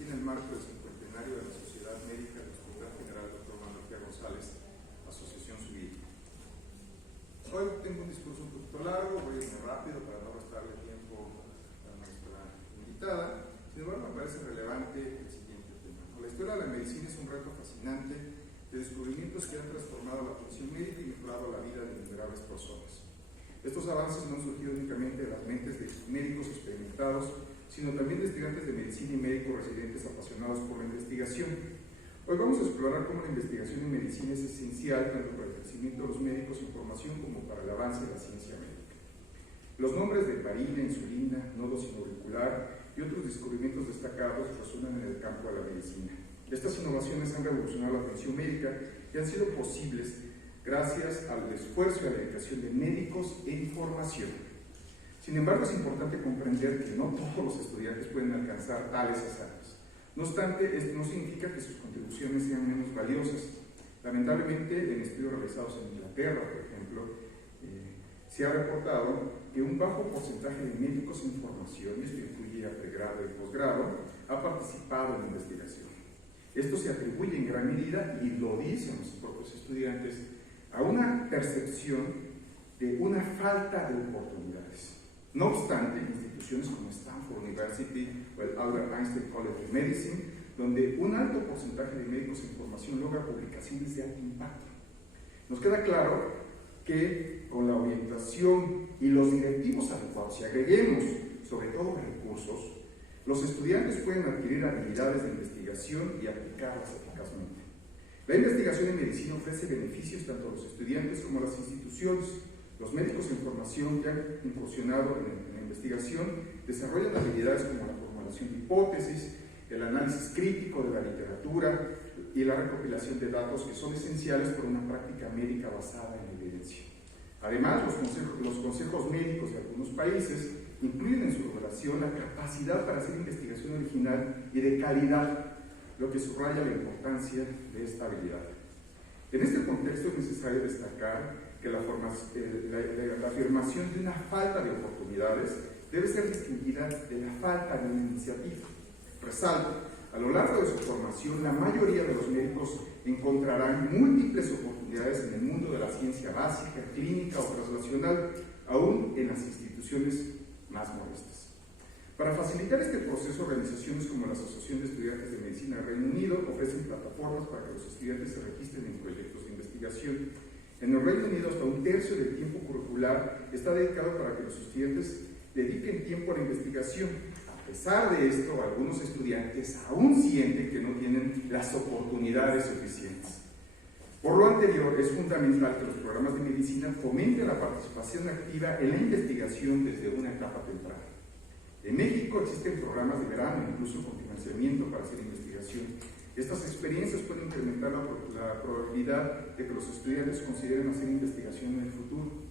aquí en el marco del cincuentenario de la Sociedad Médica del Hospital General Dr. Manuel G. González, Asociación Civil. Hoy tengo un discurso un poquito largo, voy a ir muy rápido para no restarle tiempo a nuestra invitada. Sin embargo, me parece relevante el siguiente tema. La historia de la medicina es un reto fascinante de descubrimientos que han transformado la atención médica y mejorado la vida de innumerables personas. Estos avances no han surgido únicamente de las mentes de médicos experimentados, sino también de estudiantes de medicina y médicos residentes apasionados por la investigación. Hoy vamos a explorar cómo la investigación en medicina es esencial tanto para el crecimiento de los médicos en formación como para el avance de la ciencia médica. Los nombres de heparina, insulina, nodo sinoauricular y otros descubrimientos destacados resuenan en el campo de la medicina. Estas innovaciones han revolucionado la atención médica y han sido posibles gracias al esfuerzo y a la dedicación de médicos en formación. Sin embargo, es importante comprender que no todos los estudiantes pueden alcanzar tales hazañas. No obstante, esto no significa que sus contribuciones sean menos valiosas. Lamentablemente, en estudios realizados en Inglaterra, por ejemplo, se ha reportado que un bajo porcentaje de médicos en formación, y esto incluye a pregrado y posgrado, ha participado en la investigación. Esto se atribuye en gran medida, y lo dicen los propios estudiantes, a una percepción de una falta de oportunidades. No obstante, instituciones como Stanford University o el Albert Einstein College of Medicine, donde un alto porcentaje de médicos en formación logra publicaciones de alto impacto. Nos queda claro que con la orientación y los directivos adecuados, si agreguemos sobre todo recursos, los estudiantes pueden adquirir habilidades de investigación y aplicarlas eficazmente. La investigación en medicina ofrece beneficios tanto a los estudiantes como a las instituciones. Los médicos en formación que han incursionado en la investigación desarrollan habilidades como la formulación de hipótesis, el análisis crítico de la literatura y la recopilación de datos que son esenciales para una práctica médica basada en evidencia. Además, los consejos médicos de algunos países incluyen en su regulación la capacidad para hacer investigación original y de calidad, lo que subraya la importancia de esta habilidad. En este contexto es necesario destacar que la afirmación de una falta de oportunidades debe ser distinguida de la falta de una iniciativa. Resalto, a lo largo de su formación, la mayoría de los médicos encontrarán múltiples oportunidades en el mundo de la ciencia básica, clínica o translacional, aún en las instituciones más modestas. Para facilitar este proceso, organizaciones como la Asociación de Estudiantes de Medicina del Reino Unido ofrecen plataformas para que los estudiantes se registren en proyectos de investigación. En el Reino Unido, hasta un tercio del tiempo curricular está dedicado para que los estudiantes dediquen tiempo a la investigación. A pesar de esto, algunos estudiantes aún sienten que no tienen las oportunidades suficientes. Por lo anterior, es fundamental que los programas de medicina fomenten la participación activa en la investigación desde una etapa temprana. En México existen programas de verano, incluso con financiamiento para hacer investigación. Estas experiencias pueden incrementar la probabilidad de que los estudiantes consideren hacer investigación en el futuro.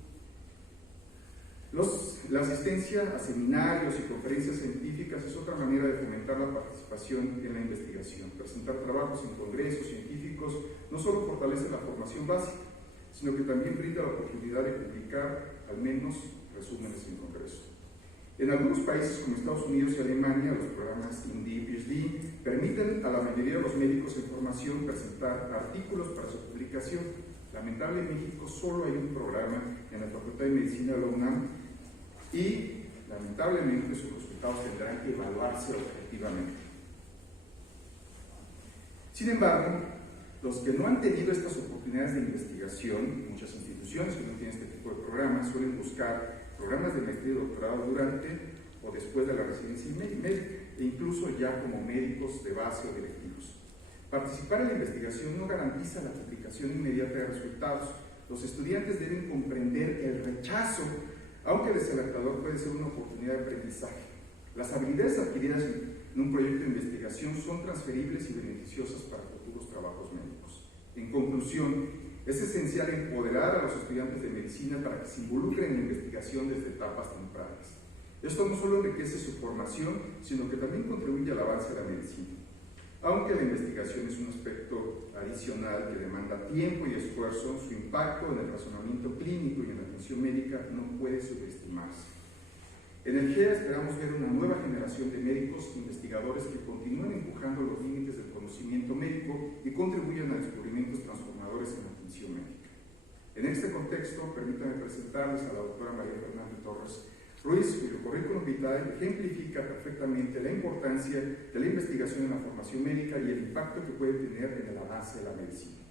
La asistencia a seminarios y conferencias científicas es otra manera de fomentar la participación en la investigación. Presentar trabajos en congresos científicos no solo fortalece la formación básica, sino que también brinda la oportunidad de publicar al menos resúmenes en congreso. En algunos países como Estados Unidos y Alemania, los programas MD y PhD permiten a la mayoría de los médicos en formación presentar artículos para su publicación. Lamentablemente en México solo hay un programa en la Facultad de Medicina de la UNAM y lamentablemente sus resultados tendrán que evaluarse objetivamente. Sin embargo, los que no han tenido estas oportunidades de investigación, muchas instituciones que no tienen este tipo de programas suelen buscar programas de maestría y doctorado durante o después de la residencia médica e incluso ya como médicos de base o directivos. Participar en la investigación no garantiza la publicación inmediata de resultados. Los estudiantes deben comprender el rechazo, aunque desalentador, puede ser una oportunidad de aprendizaje. Las habilidades adquiridas en un proyecto de investigación son transferibles y beneficiosas para futuros trabajos médicos. En conclusión, es esencial empoderar a los estudiantes de medicina para que se involucren en la investigación desde etapas tempranas. Esto no solo enriquece su formación, sino que también contribuye al avance de la medicina. Aunque la investigación es un aspecto adicional que demanda tiempo y esfuerzo, su impacto en el razonamiento clínico y en la atención médica no puede subestimarse. En el GEA esperamos ver una nueva generación de médicos e investigadores que continúen empujando los límites del conocimiento médico y contribuyan a descubrimientos transformadores en la atención médica. En este contexto, permítanme presentarles a la doctora María Fernanda Torres Ruiz, cuyo currículum vitae ejemplifica perfectamente la importancia de la investigación en la formación médica y el impacto que puede tener en el avance de la medicina.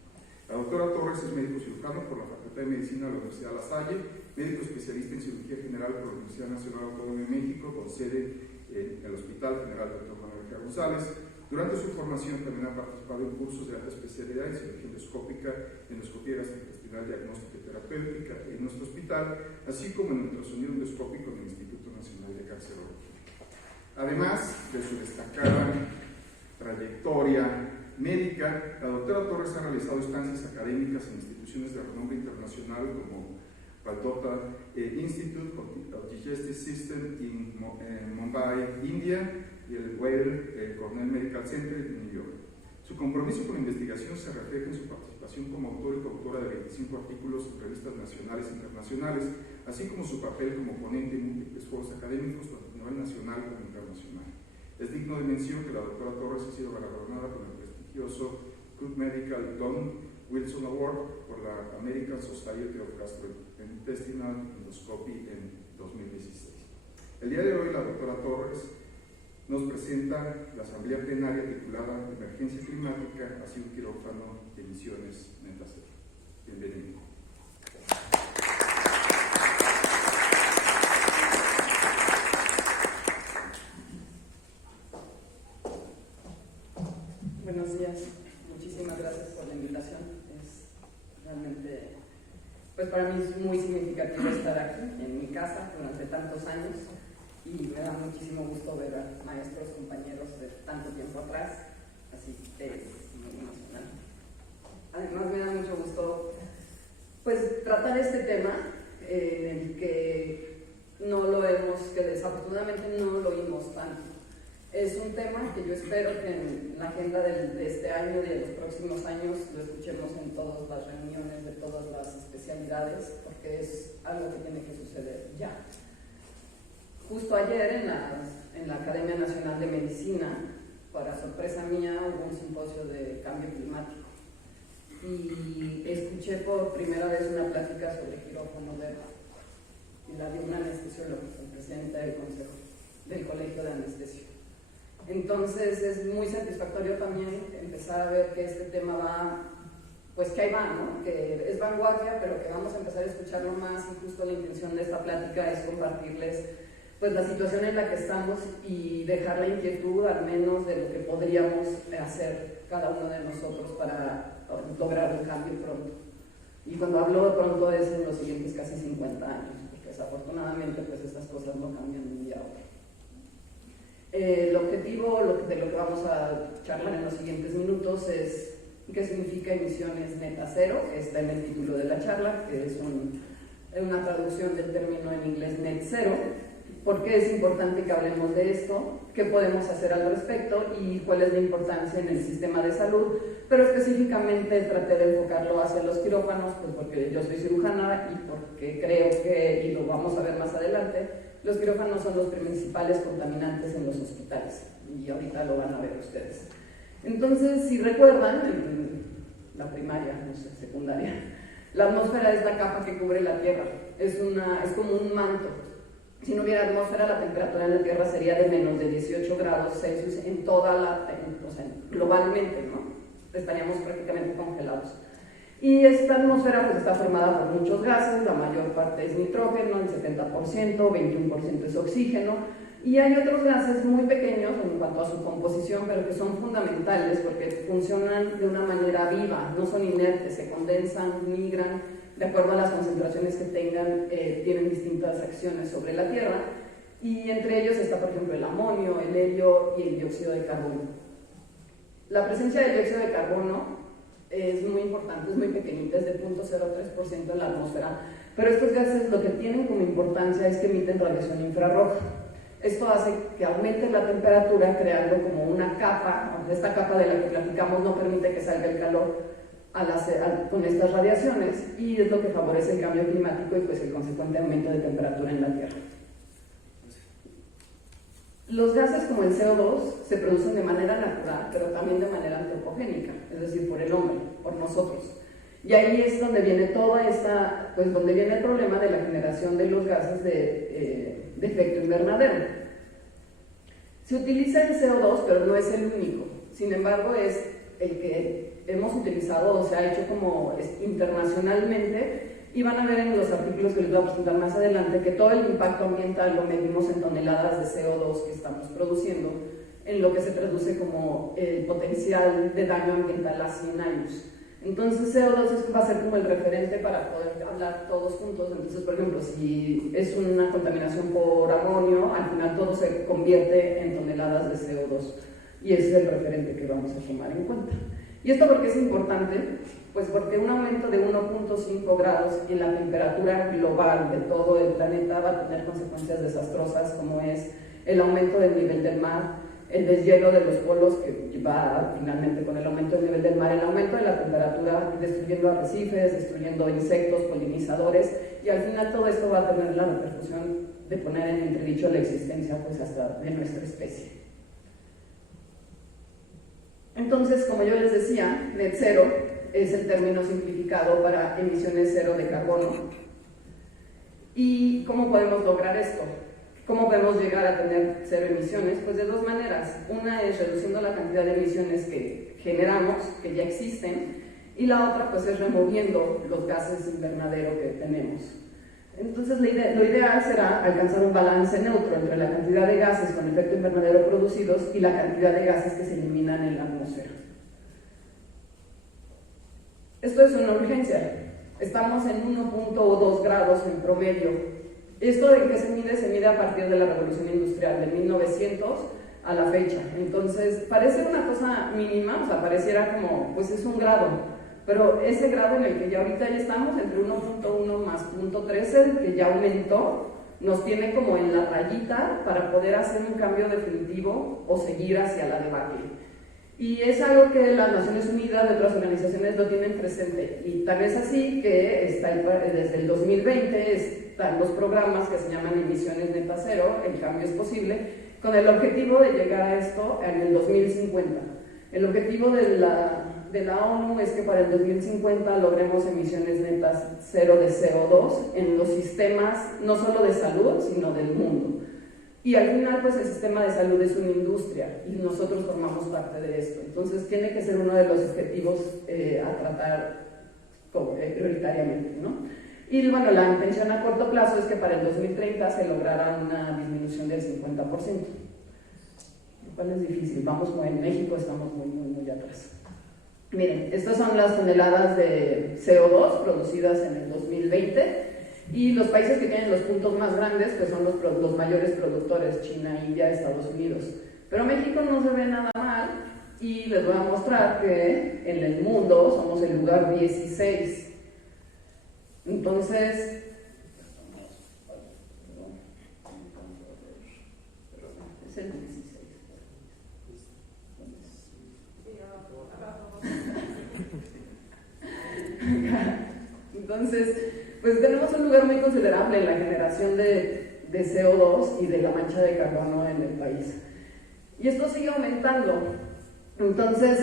La doctora Torres es médico cirujano por la Facultad de Medicina de la Universidad La Salle, médico especialista en cirugía general por la Universidad Nacional Autónoma de México, con sede en el Hospital General Dr. Manuel G. González. Durante su formación también ha participado en cursos de alta especialidad en cirugía endoscópica, endoscopía gastrointestinal diagnóstica y terapéutica en nuestro hospital, así como en ultrasonido endoscópico en el Instituto Nacional de Cancerología. Además de su destacada trayectoria médica, la doctora Torres ha realizado estancias académicas en instituciones de renombre internacional como Valdota Institute of Digestive System en Mumbai, India, y el Weill Cornell Medical Center en New York. Su compromiso con la investigación se refleja en su participación como autor y coautora de 25 artículos en revistas nacionales e internacionales, así como su papel como ponente en múltiples foros académicos, tanto a nivel nacional como internacional. Es digno de mención que la doctora Torres ha sido galardonada con el prestigioso Good Medical Don Wilson Award por la American Society of Gastrointestinal Endoscopy en 2016. El día de hoy la doctora Torres nos presenta la asamblea plenaria titulada Emergencia Climática, así un quirófano de emisiones netas cero. Bienvenido. Buenos días, muchísimas gracias por la invitación. Es realmente, pues para mí es muy significativo estar aquí en mi casa durante tantos años y me da muchísimo gusto ver a maestros, compañeros de tanto tiempo atrás, así que es muy emocionante. Además me da mucho gusto pues tratar este tema en el que que desafortunadamente no lo oímos tanto. Es un tema que yo espero que en la agenda de este año y de los próximos años lo escuchemos en todas las reuniones de todas las especialidades, porque es algo que tiene que suceder ya. Justo ayer en la Academia Nacional de Medicina, para sorpresa mía, hubo un simposio de cambio climático y escuché por primera vez una plática sobre quirófano y la dio un anestesiólogo, el presidente del consejo del Colegio de Anestesio. Entonces es muy satisfactorio también empezar a ver que este tema va, pues que ahí va, ¿no? Que es vanguardia, pero que vamos a empezar a escucharlo más, y justo la intención de esta plática es compartirles pues la situación en la que estamos y dejar la inquietud al menos de lo que podríamos hacer cada uno de nosotros para lograr un cambio pronto. Y cuando hablo de pronto es en los siguientes casi 50 años, porque desafortunadamente pues estas cosas no cambian de un día a otro. El objetivo de lo que vamos a charlar en los siguientes minutos es qué significa emisiones neta cero, que está en el título de la charla, que es una traducción del término en inglés net zero. ¿Por qué es importante que hablemos de esto? ¿Qué podemos hacer al respecto? ¿Y cuál es la importancia en el sistema de salud? Pero específicamente traté de enfocarlo hacia los quirófanos, pues porque yo soy cirujana y porque creo que, y lo vamos a ver más adelante, los quirófanos son los principales contaminantes en los hospitales. Y ahorita lo van a ver ustedes. Entonces, si recuerdan, en la primaria, no sé, secundaria, la atmósfera es la capa que cubre la Tierra. Es como un manto. Si no hubiera atmósfera, la temperatura en la Tierra sería de menos de 18 grados Celsius en globalmente, ¿no? Estaríamos prácticamente congelados. Y esta atmósfera pues está formada por muchos gases, la mayor parte es nitrógeno, el 70%, 21% es oxígeno, y hay otros gases muy pequeños en cuanto a su composición, pero que son fundamentales porque funcionan de una manera viva, no son inertes, se condensan, migran, de acuerdo a las concentraciones que tengan, tienen distintas acciones sobre la Tierra, y entre ellos está, por ejemplo, el amonio, el helio y el dióxido de carbono. La presencia del dióxido de carbono es muy importante, es muy pequeñita, es de 0.03% en la atmósfera, pero estos gases lo que tienen como importancia es que emiten radiación infrarroja. Esto hace que aumente la temperatura creando como una capa, esta capa de la que platicamos no permite que salga el calor con estas radiaciones, y es lo que favorece el cambio climático y pues el consecuente aumento de temperatura en la Tierra. Los gases como el CO2 se producen de manera natural, pero también de manera antropogénica, es decir, por el hombre, por nosotros. Y ahí es donde viene toda esta, pues donde viene el problema de la generación de los gases de efecto invernadero. Se utiliza el CO2, pero no es el único. Sin embargo, es el que hemos utilizado o se ha hecho como internacionalmente, y van a ver en los artículos que les voy a presentar más adelante que todo el impacto ambiental lo medimos en toneladas de CO2 que estamos produciendo, en lo que se traduce como el potencial de daño ambiental a 100 años. Entonces CO2 va a ser como el referente para poder hablar todos juntos. Entonces, por ejemplo, si es una contaminación por amonio, al final todo se convierte en toneladas de CO2 y ese es el referente que vamos a tomar en cuenta. ¿Y esto por qué es importante? Pues porque un aumento de 1.5 grados en la temperatura global de todo el planeta va a tener consecuencias desastrosas, como es el aumento del nivel del mar, el deshielo de los polos, que va finalmente con el aumento del nivel del mar, el aumento de la temperatura, destruyendo arrecifes, destruyendo insectos, polinizadores, y al final todo esto va a tener la repercusión de poner en entredicho la existencia pues hasta de nuestra especie. Entonces, como yo les decía, net zero es el término simplificado para emisiones cero de carbono. ¿Y cómo podemos lograr esto? ¿Cómo podemos llegar a tener cero emisiones? Pues de dos maneras. Una es reduciendo la cantidad de emisiones que generamos, que ya existen, y la otra pues es removiendo los gases invernadero que tenemos. Entonces lo ideal será alcanzar un balance neutro entre la cantidad de gases con efecto invernadero producidos y la cantidad de gases que se eliminan en la atmósfera. Esto es una urgencia. Estamos en 1.2 grados en promedio. ¿Esto de qué se mide? Se mide a partir de la revolución industrial, de 1900 a la fecha. Entonces, parece una cosa mínima, o sea, pareciera como, pues es un grado. Pero ese grado en el que ya ahorita ya estamos, entre 1.1 más 0.13, que ya aumentó, nos tiene como en la rayita para poder hacer un cambio definitivo o seguir hacia la debacle. Y es algo que las Naciones Unidas y otras organizaciones lo tienen presente. Y tal es así que está desde el 2020 están los programas que se llaman Emisiones Neta Cero, el cambio es posible, con el objetivo de llegar a esto en el 2050. El objetivo de la ONU es que para el 2050 logremos emisiones netas cero de CO2 en los sistemas, no solo de salud, sino del mundo. Y al final, pues el sistema de salud es una industria y nosotros formamos parte de esto. Entonces, tiene que ser uno de los objetivos a tratar prioritariamente, ¿no? Y bueno, la intención a corto plazo es que para el 2030 se lograra una disminución del 50%. Lo cual es difícil, vamos en México estamos muy atrás. Miren, estas son las toneladas de CO2 producidas en el 2020 y los países que tienen los puntos más grandes pues son los mayores productores, China, India, Estados Unidos. Pero México no se ve nada mal y les voy a mostrar que en el mundo somos el lugar 16. Entonces, es el 16. Entonces, pues tenemos un lugar muy considerable en la generación de CO2 y de la mancha de carbono en el país. Y esto sigue aumentando. Entonces,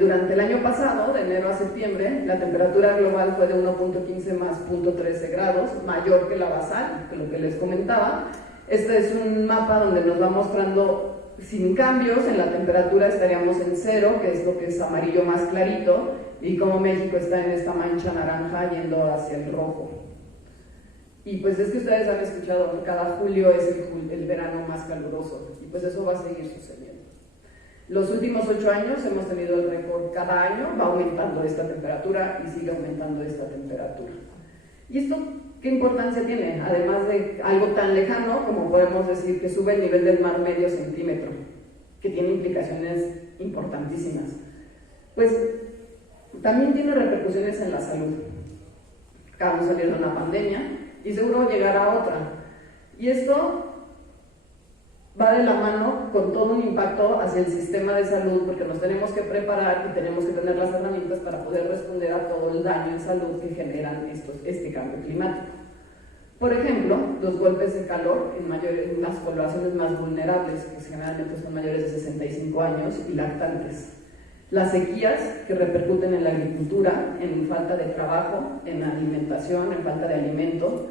durante el año pasado, de enero a septiembre, la temperatura global fue de 1.15 más 0.13 grados, mayor que la basal, que lo que les comentaba. Este es un mapa donde nos va mostrando sin cambios, en la temperatura estaríamos en cero, que es lo que es amarillo más clarito, y como México está en esta mancha naranja yendo hacia el rojo. Y pues es que ustedes han escuchado que cada julio es el verano más caluroso, y pues eso va a seguir sucediendo. Los últimos 8 años hemos tenido el récord, cada año va aumentando esta temperatura y sigue aumentando esta temperatura. ¿Y esto qué importancia tiene? Además de algo tan lejano como podemos decir que sube el nivel del mar medio centímetro, que tiene implicaciones importantísimas. Pues también tiene repercusiones en la salud. Acabamos de salir de una pandemia y seguro llegará otra. Y esto va de la mano con todo un impacto hacia el sistema de salud, porque nos tenemos que preparar y tenemos que tener las herramientas para poder responder a todo el daño en salud que generan este cambio climático. Por ejemplo, los golpes de calor en las poblaciones más vulnerables, que generalmente son mayores de 65 años y lactantes. Las sequías que repercuten en la agricultura, en falta de trabajo, en alimentación, en falta de alimento,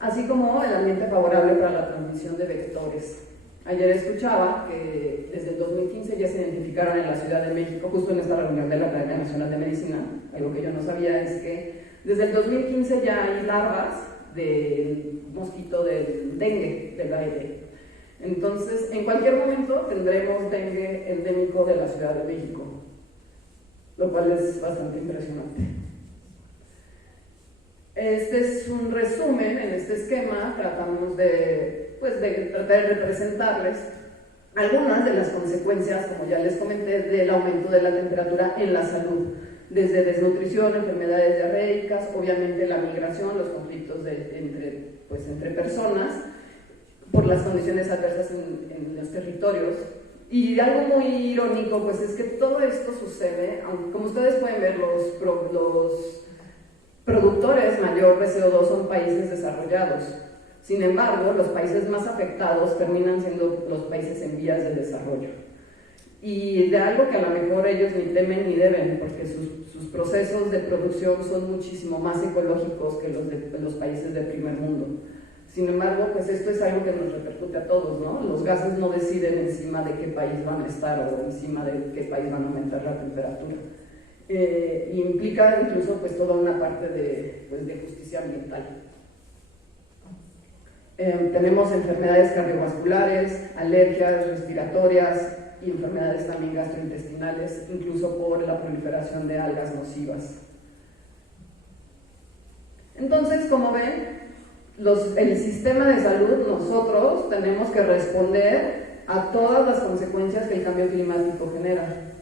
así como el ambiente favorable para la transmisión de vectores. Ayer escuchaba que desde el 2015 ya se identificaron en la Ciudad de México, justo en esta reunión de la Academia Nacional de Medicina, algo que yo no sabía es que desde el 2015 ya hay larvas del mosquito del dengue, del aire. Entonces, en cualquier momento tendremos dengue endémico de la Ciudad de México, lo cual es bastante impresionante. Este es un resumen. En este esquema tratamos de tratar de representarles algunas de las consecuencias, como ya les comenté, del aumento de la temperatura en la salud, desde desnutrición, enfermedades diarreicas, obviamente la migración, los conflictos entre personas, por las condiciones adversas en los territorios. Y algo muy irónico pues es que todo esto sucede, aunque como ustedes pueden ver, los productores mayor de CO2 son países desarrollados. Sin embargo, los países más afectados terminan siendo los países en vías de desarrollo. Y de algo que a lo mejor ellos ni temen ni deben, porque sus procesos de producción son muchísimo más ecológicos que los de los países del primer mundo. Sin embargo, pues esto es algo que nos repercute a todos, ¿no? Los gases no deciden encima de qué país van a estar o encima de qué país van a aumentar la temperatura. Implica incluso pues toda una parte de justicia ambiental. Tenemos enfermedades cardiovasculares, alergias respiratorias y enfermedades también gastrointestinales, incluso por la proliferación de algas nocivas. Entonces, como ven, el sistema de salud, nosotros tenemos que responder a todas las consecuencias que el cambio climático genera.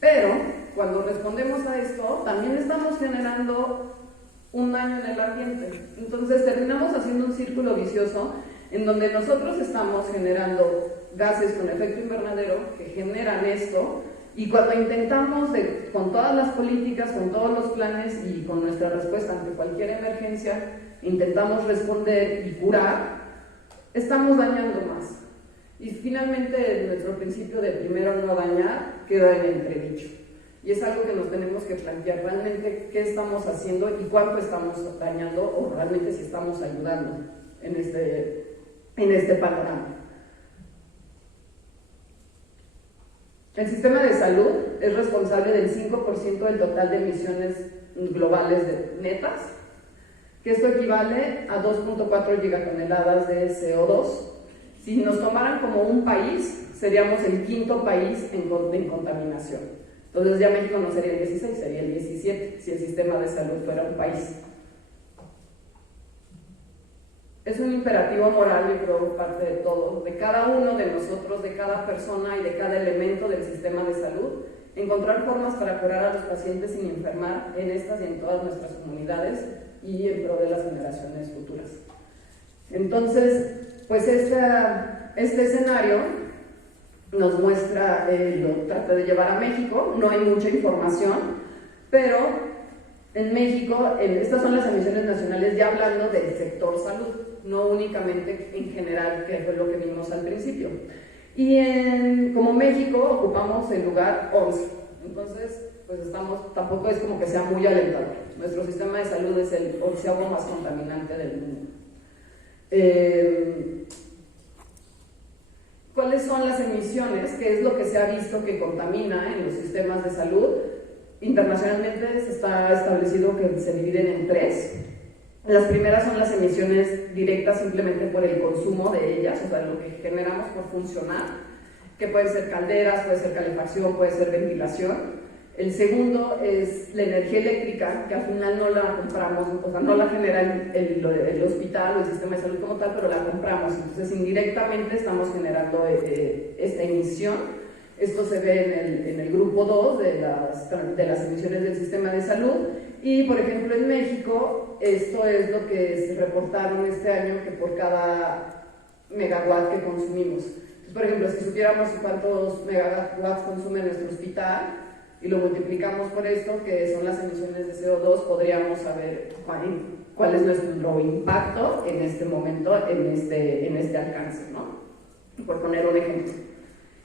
Pero, cuando respondemos a esto, también estamos generando un daño en el ambiente. Entonces terminamos haciendo un círculo vicioso en donde nosotros estamos generando gases con efecto invernadero que generan esto, y cuando intentamos con todas las políticas, con todos los planes y con nuestra respuesta ante cualquier emergencia, intentamos responder y curar, estamos dañando más. Y finalmente nuestro principio de primero no dañar queda en entredicho. Y es algo que nos tenemos que plantear realmente qué estamos haciendo y cuánto estamos dañando, o realmente si estamos ayudando en este panorama. El sistema de salud es responsable del 5% del total de emisiones globales netas, que esto equivale a 2.4 gigatoneladas de CO2. Si nos tomaran como un país, seríamos el quinto país en contaminación. Entonces ya México no sería el 16, sería el 17, si el sistema de salud fuera un país. Es un imperativo moral, yo creo, parte de todo, de cada uno de nosotros, de cada persona y de cada elemento del sistema de salud, encontrar formas para curar a los pacientes sin enfermar en estas y en todas nuestras comunidades y en pro de las generaciones futuras. Entonces, pues este escenario nos muestra, lo trata de llevar a México. No hay mucha información, pero en México, estas son las emisiones nacionales ya hablando del sector salud, no únicamente en general, que fue lo que vimos al principio. Y como México ocupamos el lugar 11, entonces pues tampoco es como que sea muy alentador. Nuestro sistema de salud es el 11º más contaminante del mundo. ¿Cuáles son las emisiones? ¿Qué es lo que se ha visto que contamina en los sistemas de salud? Internacionalmente se está establecido que se dividen en 3. Las primeras son las emisiones directas simplemente por el consumo de ellas, o sea, lo que generamos por funcionar, que pueden ser calderas, puede ser calefacción, puede ser ventilación. El segundo es la energía eléctrica, que al final no la compramos, o sea, no la genera el hospital o el sistema de salud como tal, pero la compramos. Entonces, indirectamente estamos generando esta emisión. Esto se ve en el grupo 2 de las emisiones del sistema de salud. Y, por ejemplo, en México, esto es lo que se reportaron este año, que por cada megawatt que consumimos. Entonces, por ejemplo, si supiéramos cuántos megawatts consume nuestro hospital, y lo multiplicamos por esto, que son las emisiones de CO2, podríamos saber cuál es nuestro impacto en este momento, en este alcance, ¿no? Por poner un ejemplo.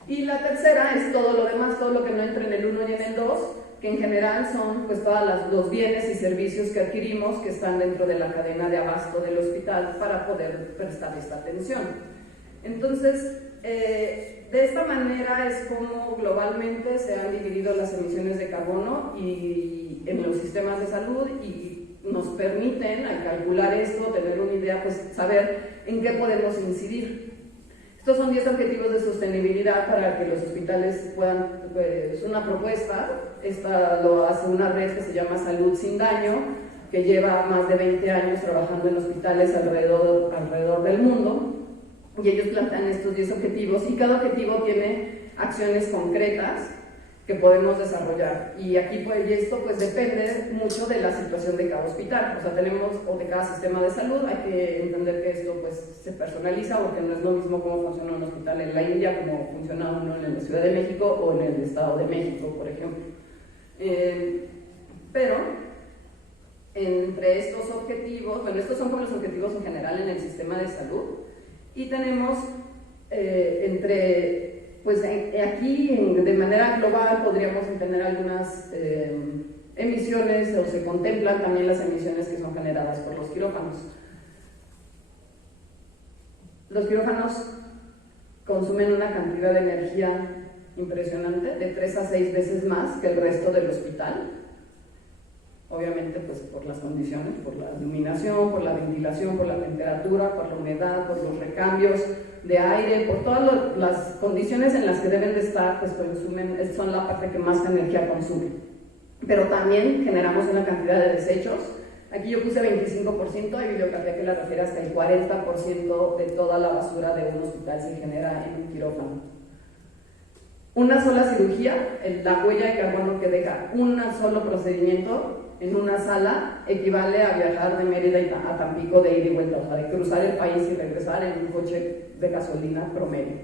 Y la tercera es todo lo demás, todo lo que no entra en el 1 y en el 2, que en general son pues todos los bienes y servicios que adquirimos que están dentro de la cadena de abasto del hospital para poder prestar esta atención. Entonces, de esta manera es como globalmente se han dividido las emisiones de carbono y en los sistemas de salud, y nos permiten, al calcular esto, tener una idea, pues saber en qué podemos incidir. Estos son 10 objetivos de sostenibilidad para que los hospitales puedan, es una propuesta, esta lo hace una red que se llama Salud Sin Daño, que lleva más de 20 años trabajando en hospitales alrededor del mundo, y ellos plantean estos 10 objetivos, y cada objetivo tiene acciones concretas que podemos desarrollar, y aquí pues, y esto pues depende mucho de la situación de cada hospital, o sea, o de cada sistema de salud. Hay que entender que esto pues se personaliza, porque no es lo mismo cómo funciona un hospital en la India como funciona uno en la Ciudad de México o en el Estado de México, por ejemplo. Pero entre estos objetivos, bueno, estos son como los objetivos en general en el sistema de salud, y tenemos pues aquí de manera global podríamos tener algunas emisiones, o se contemplan también las emisiones que son generadas por los quirófanos. Los quirófanos consumen una cantidad de energía impresionante, de 3 a 6 veces más que el resto del hospital. Obviamente pues por las condiciones, por la iluminación, por la ventilación, por la temperatura, por la humedad, por los recambios de aire, por todas las condiciones en las que deben de estar, pues son la parte que más energía consume. Pero también generamos una cantidad de desechos. Aquí yo puse 25%, hay bibliografía que la refiere hasta el 40% de toda la basura de un hospital se genera en un quirófano. Una sola cirugía, la huella de carbono que deja un solo procedimiento en una sala equivale a viajar de Mérida a Tampico de ida y vuelta, o sea, de cruzar el país y regresar en un coche de gasolina promedio.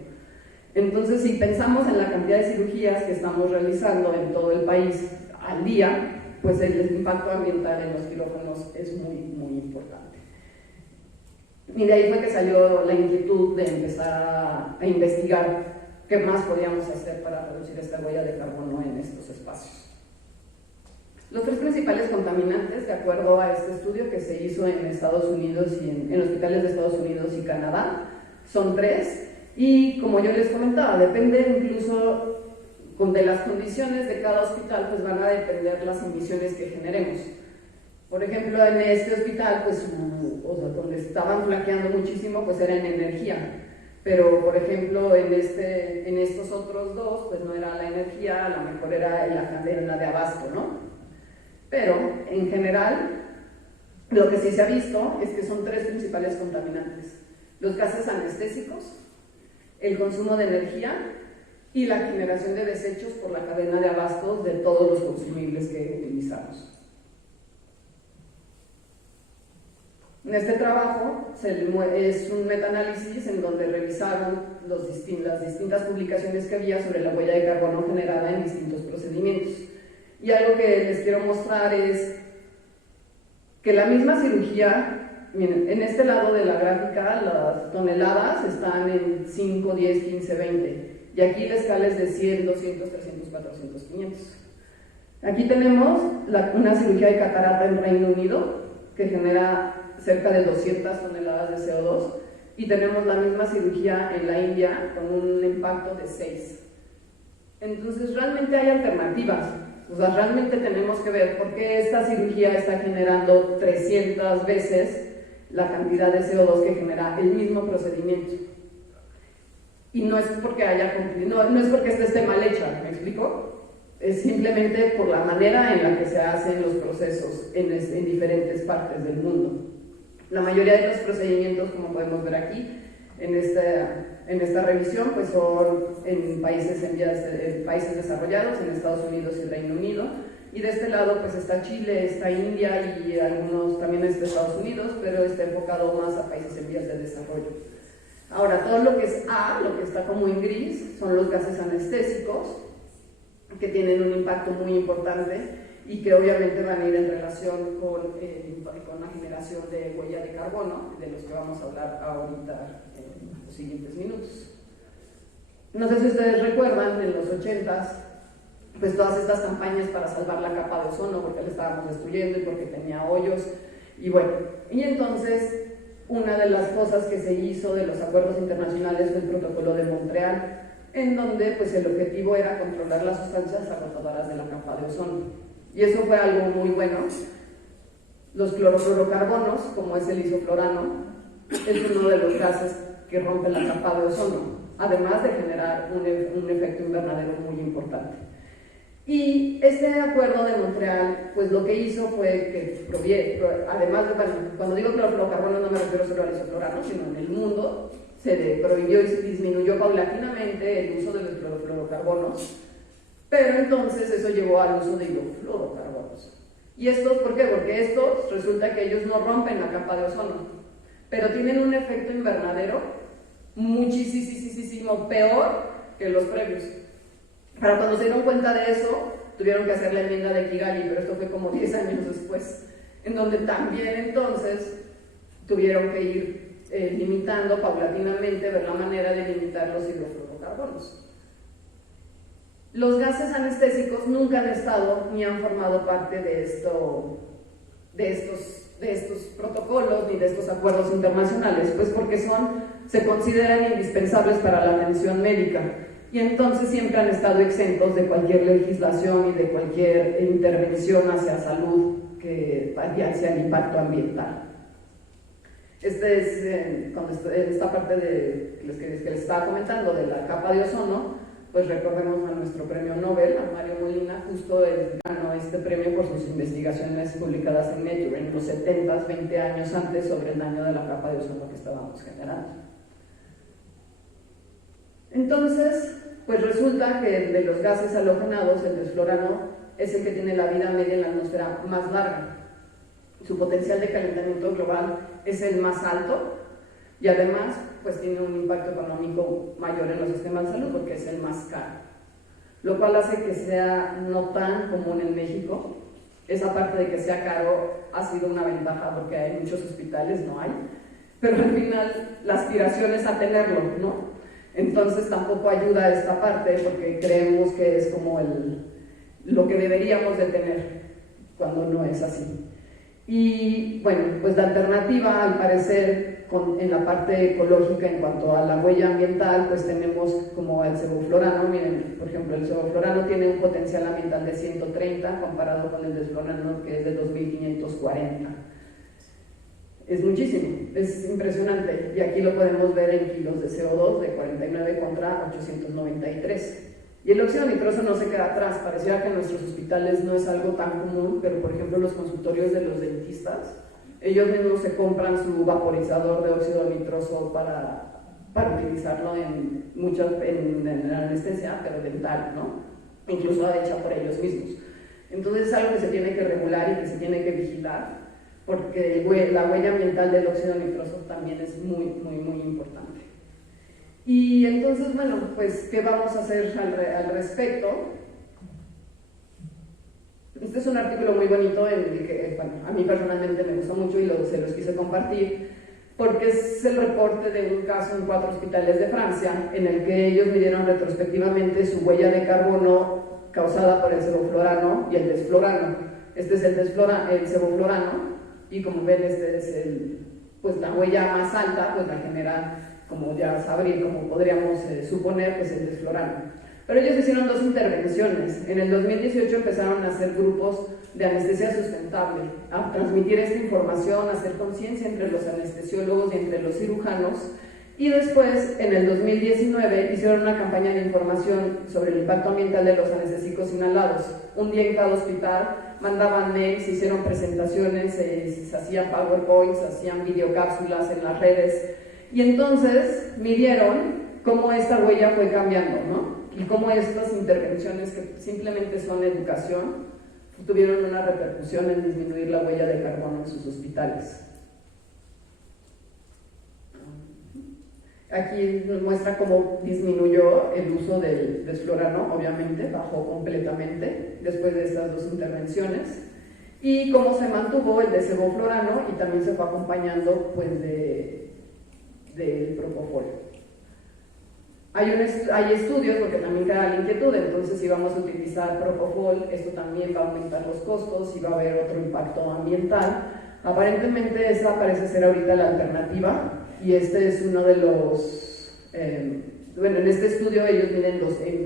Entonces, si pensamos en la cantidad de cirugías que estamos realizando en todo el país al día, pues el impacto ambiental en los quirófanos es muy, muy importante. Y de ahí fue que salió la inquietud de empezar a investigar qué más podíamos hacer para reducir esta huella de carbono en estos espacios. Los 3 principales contaminantes, de acuerdo a este estudio que se hizo en Estados Unidos y en hospitales de Estados Unidos y Canadá, son 3, y como yo les comentaba, depende incluso de las condiciones de cada hospital, pues van a depender las emisiones que generemos. Por ejemplo, en este hospital, pues donde estaban flaqueando muchísimo, pues era en energía. Pero, por ejemplo, en estos otros 2, pues no era la energía, a lo mejor era la cadena de abasto, ¿no? Pero, en general, lo que sí se ha visto es que son 3 principales contaminantes: los gases anestésicos, el consumo de energía y la generación de desechos por la cadena de abastos de todos los consumibles que utilizamos. En este trabajo es un metaanálisis en donde revisaron las distintas publicaciones que había sobre la huella de carbono generada en distintos procedimientos. Y algo que les quiero mostrar es que la misma cirugía, miren, en este lado de la gráfica las toneladas están en 5, 10, 15, 20, y aquí la escala es de 100, 200, 300, 400, 500. Aquí tenemos una cirugía de catarata en Reino Unido que genera cerca de 200 toneladas de CO2, y tenemos la misma cirugía en la India con un impacto de 6. Entonces realmente hay alternativas, o sea, realmente tenemos que ver por qué esta cirugía está generando 300 veces la cantidad de CO2 que genera el mismo procedimiento. Y no es porque no es porque esta esté mal hecha, ¿me explico? Es simplemente por la manera en la que se hacen los procesos en diferentes partes del mundo. La mayoría de los procedimientos, como podemos ver aquí, en esta revisión, pues son en países desarrollados, en Estados Unidos y Reino Unido, y de este lado pues está Chile, está India y algunos también está Estados Unidos, pero está enfocado más a países en vías de desarrollo. Ahora, todo lo que es A, lo que está como en gris, son los gases anestésicos, que tienen un impacto muy importante, y que obviamente van a ir en relación con la generación de huella de carbono, de los que vamos a hablar ahorita en los siguientes minutos. No sé si ustedes recuerdan, en los 80s, pues todas estas campañas para salvar la capa de ozono, porque la estábamos destruyendo y porque tenía hoyos, y bueno, y entonces una de las cosas que se hizo de los acuerdos internacionales fue el Protocolo de Montreal, en donde pues el objetivo era controlar las sustancias agotadoras de la capa de ozono. Y eso fue algo muy bueno. Los clorofluorocarbonos, como es el isoflorano, es uno de los gases que rompen la capa de ozono, además de generar un efecto invernadero muy importante. Y este acuerdo de Montreal, pues lo que hizo fue que, además de, bueno, cuando digo clorofluorocarbonos no me refiero solo al isoflorano, sino en el mundo se prohibió y se disminuyó paulatinamente el uso de los clorofluorocarbonos, pero entonces eso llevó al uso de hidrofluorocarbonos. ¿Y estos por qué? Porque estos resulta que ellos no rompen la capa de ozono, pero tienen un efecto invernadero muchísimo peor que los previos. Para cuando se dieron cuenta de eso, tuvieron que hacer la enmienda de Kigali, pero esto fue como 10 años después, en donde también entonces tuvieron que ir limitando paulatinamente, ver la manera de limitar los hidrofluorocarbonos. Los gases anestésicos nunca han estado ni han formado parte de estos protocolos ni de estos acuerdos internacionales, pues porque se consideran indispensables para la atención médica. Y entonces siempre han estado exentos de cualquier legislación y de cualquier intervención hacia salud que vaya hacia el impacto ambiental. Esta parte que les estaba comentando de la capa de ozono, pues recordemos a nuestro premio Nobel, a Mario Molina, justo él ganó este premio por sus investigaciones publicadas en Nature en los 70s, 20 años antes, sobre el daño de la capa de ozono que estábamos generando. Entonces, pues resulta que de los gases halogenados, el desflorano es el que tiene la vida media en la atmósfera más larga. Su potencial de calentamiento global es el más alto y además pues tiene un impacto económico mayor en los sistemas de salud porque es el más caro, lo cual hace que sea no tan común en México. Esa parte de que sea caro ha sido una ventaja porque hay muchos hospitales, no hay, pero al final la aspiración es a tenerlo, ¿no? Entonces tampoco ayuda a esta parte porque creemos que es como lo que deberíamos de tener cuando no es así. Y bueno, pues la alternativa al parecer en la parte ecológica en cuanto a la huella ambiental, pues tenemos como el sevoflorano. Miren, por ejemplo, el sevoflorano tiene un potencial ambiental de 130 comparado con el desflorano que es de 2540. Es muchísimo, es impresionante, y aquí lo podemos ver en kilos de CO2 de 49 contra 893. Y el óxido nitroso no se queda atrás. Pareciera que en nuestros hospitales no es algo tan común, pero por ejemplo los consultorios de los dentistas, ellos mismos se compran su vaporizador de óxido nitroso para utilizarlo en la anestesia, pero dental, ¿no? Incluso hecha por ellos mismos. Entonces es algo que se tiene que regular y que se tiene que vigilar, porque la huella ambiental del óxido nitroso también es muy importante. Y entonces, bueno, pues, ¿qué vamos a hacer al respecto? Este es un artículo muy bonito en el que, bueno, a mí personalmente me gustó mucho y se los quise compartir, porque es el reporte de un caso en 4 hospitales de Francia, en el que ellos midieron retrospectivamente su huella de carbono causada por el sevoflorano y el desflorano. Este es el sevoflorano, y como ven, este es pues la huella más alta, pues la genera, como ya sabré, como podríamos suponer, pues el desflorano. Pero ellos hicieron 2 intervenciones. En el 2018 empezaron a hacer grupos de anestesia sustentable, a transmitir esta información, a hacer conciencia entre los anestesiólogos y entre los cirujanos. Y después, en el 2019, hicieron una campaña de información sobre el impacto ambiental de los anestésicos inhalados. Un día en cada hospital mandaban mails, se hicieron presentaciones, se hacían PowerPoints, se hacían videocápsulas en las redes. Y entonces midieron cómo esta huella fue cambiando, ¿no? Y cómo estas intervenciones, que simplemente son educación, tuvieron una repercusión en disminuir la huella de carbono en sus hospitales. Aquí nos muestra cómo disminuyó el uso del desflurano, obviamente, bajó completamente después de estas dos intervenciones, y cómo se mantuvo el de sevoflurano y también se fue acompañando pues del propofol. Hay estudios, porque también queda la inquietud, entonces si vamos a utilizar propofol, esto también va a aumentar los costos y va a haber otro impacto ambiental. Aparentemente esa parece ser ahorita la alternativa, y este es uno de los, bueno, en este estudio ellos miden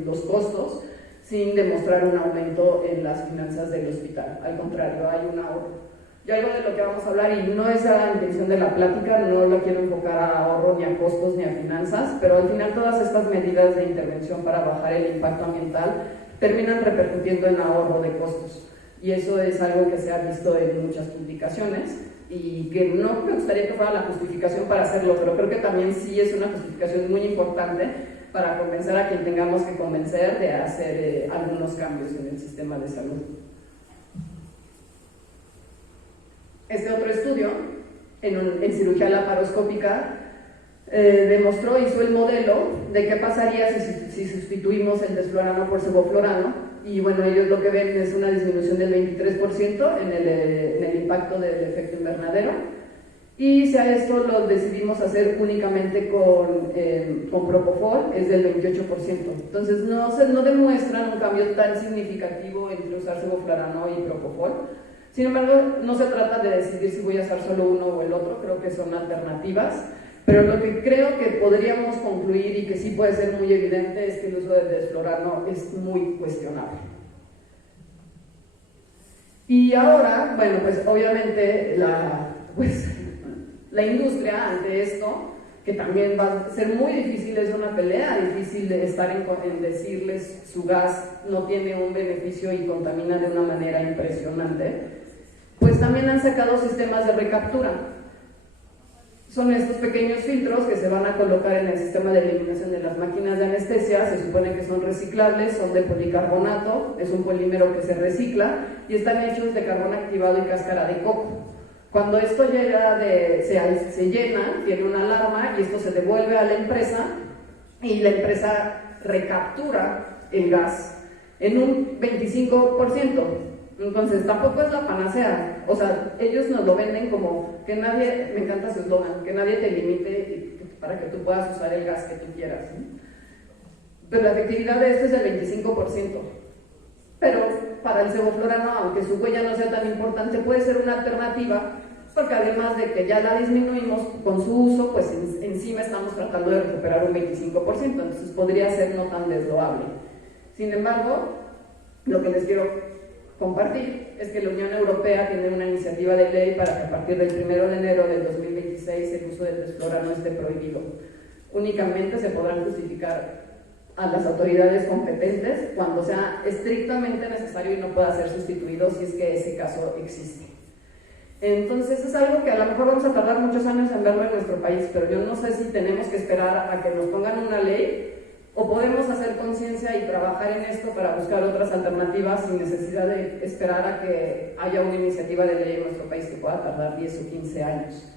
los costos sin demostrar un aumento en las finanzas del hospital, al contrario, hay un ahorro. Y algo de lo que vamos a hablar, y no es la intención de la plática, no lo quiero enfocar a ahorro, ni a costos, ni a finanzas, pero al final todas estas medidas de intervención para bajar el impacto ambiental terminan repercutiendo en ahorro de costos, y eso es algo que se ha visto en muchas publicaciones, y que no me gustaría que fuera la justificación para hacerlo, pero creo que también sí es una justificación muy importante para convencer a quien tengamos que convencer de hacer algunos cambios en el sistema de salud. Este otro estudio, en cirugía laparoscópica, hizo el modelo de qué pasaría si sustituimos el desflurano por sevoflurano, y bueno, ellos lo que ven es una disminución del 23% en el impacto del efecto invernadero, y si a esto lo decidimos hacer únicamente con propofol, es del 28%. Entonces no demuestran un cambio tan significativo entre usar sevoflurano y propofol. Sin embargo, no se trata de decidir si voy a usar solo uno o el otro, creo que son alternativas, pero lo que creo que podríamos concluir y que sí puede ser muy evidente es que el uso del desflurano es muy cuestionable. Y ahora, bueno, pues obviamente la industria ante esto, que también va a ser muy difícil, es una pelea difícil de estar en decirles su gas no tiene un beneficio y contamina de una manera impresionante, pues también han sacado sistemas de recaptura. Son estos pequeños filtros que se van a colocar en el sistema de eliminación de las máquinas de anestesia, se supone que son reciclables, son de policarbonato, es un polímero que se recicla y están hechos de carbón activado y cáscara de coco. Cuando esto llega se llena, tiene una alarma y esto se devuelve a la empresa y la empresa recaptura el gas en un 25%. Entonces tampoco es la panacea, o sea, ellos nos lo venden como que nadie, me encanta su eslogan, que nadie te limite para que tú puedas usar el gas que tú quieras, ¿sí? Pero la efectividad de esto es el 25%. Pero para el sevoflurano, aunque su huella no sea tan importante, puede ser una alternativa, porque además de que ya la disminuimos con su uso, pues encima estamos tratando de recuperar un 25%, entonces podría ser no tan desloable. Sin embargo, lo que les quiero compartir es que la Unión Europea tiene una iniciativa de ley para que a partir del 1 de enero del 2026 el uso del desflurano esté prohibido. Únicamente se podrán justificar a las autoridades competentes cuando sea estrictamente necesario y no pueda ser sustituido si es que ese caso existe. Entonces es algo que a lo mejor vamos a tardar muchos años en verlo en nuestro país, pero yo no sé si tenemos que esperar a que nos pongan una ley o podemos hacer conciencia y trabajar en esto para buscar otras alternativas sin necesidad de esperar a que haya una iniciativa de ley en nuestro país que pueda tardar 10 o 15 años.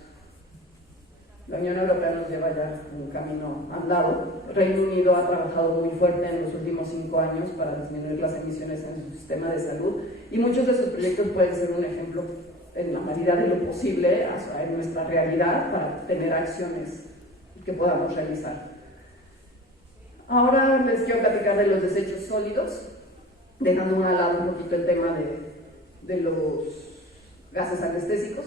La Unión Europea nos lleva ya un camino andado. Reino Unido ha trabajado muy fuerte en los últimos 5 años para disminuir las emisiones en su sistema de salud y muchos de sus proyectos pueden ser un ejemplo en la medida de lo posible en nuestra realidad para tener acciones que podamos realizar. Ahora les quiero platicar de los desechos sólidos, dejando a un lado un poquito el tema de los gases anestésicos.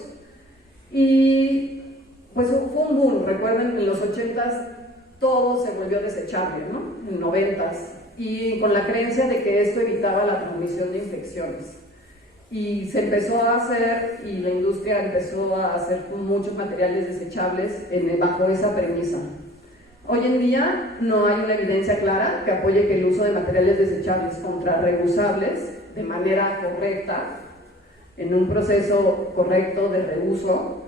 Y pues fue un boom, recuerden, en los 80s todo se volvió desechable, ¿no? En 90s, y con la creencia de que esto evitaba la transmisión de infecciones. Y se empezó a hacer, y la industria empezó a hacer muchos materiales desechables bajo esa premisa. Hoy en día no hay una evidencia clara que apoye que el uso de materiales desechables contra reusables de manera correcta, en un proceso correcto de reuso,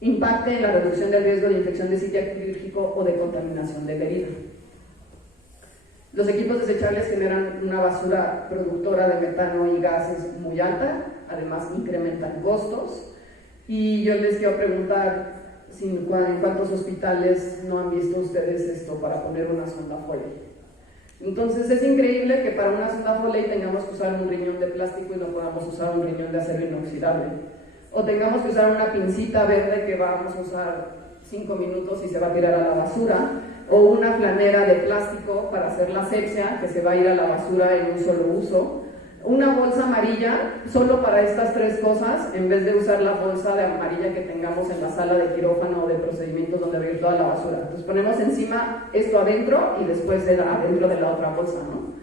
impacte en la reducción del riesgo de infección de sitio quirúrgico o de contaminación de la herida. Los equipos desechables generan una basura productora de metano y gases muy alta, además incrementan costos, y yo les quiero preguntar, en cuántos hospitales no han visto ustedes esto para poner una sonda Foley. Entonces es increíble que para una sonda Foley tengamos que usar un riñón de plástico y no podamos usar un riñón de acero inoxidable. O tengamos que usar una pincita verde que vamos a usar 5 minutos y se va a tirar a la basura, o una flanera de plástico para hacer la asepsia que se va a ir a la basura en un solo uso, una bolsa amarilla solo para estas 3 cosas en vez de usar la bolsa de amarilla que tengamos en la sala de quirófano o de procedimientos donde va a ir toda la basura. Entonces ponemos encima esto adentro y después adentro de la otra bolsa, ¿no?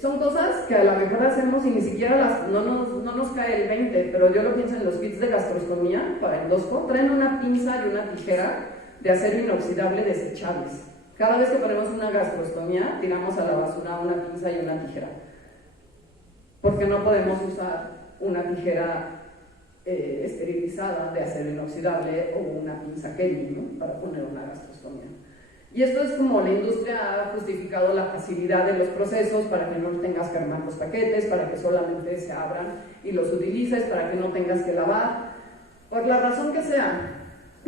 Son cosas que a lo mejor hacemos y ni siquiera no nos cae el 20, pero yo lo pienso en los kits de gastrostomía para endosco, traen una pinza y una tijera de acero inoxidable desechables. Cada vez que ponemos una gastrostomía, tiramos a la basura una pinza y una tijera, porque no podemos usar una tijera esterilizada de acero inoxidable o una pinza Kelly, ¿no?, para poner una gastrostomía. Y esto es como la industria ha justificado la facilidad de los procesos para que no tengas que armar los paquetes, para que solamente se abran y los utilices, para que no tengas que lavar, por la razón que sea.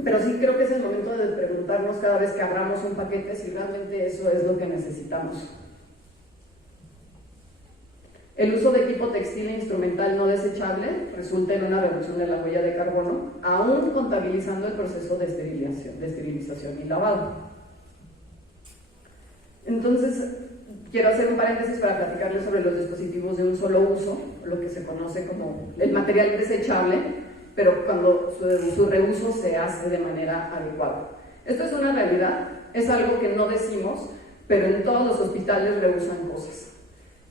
Pero sí creo que es el momento de preguntarnos cada vez que abramos un paquete si realmente eso es lo que necesitamos. El uso de equipo textil e instrumental no desechable resulta en una reducción de la huella de carbono, aún contabilizando el proceso de esterilización y lavado. Entonces, quiero hacer un paréntesis para platicarles sobre los dispositivos de un solo uso, lo que se conoce como el material desechable, pero cuando su reuso se hace de manera adecuada. Esto es una realidad, es algo que no decimos, pero en todos los hospitales reusan cosas.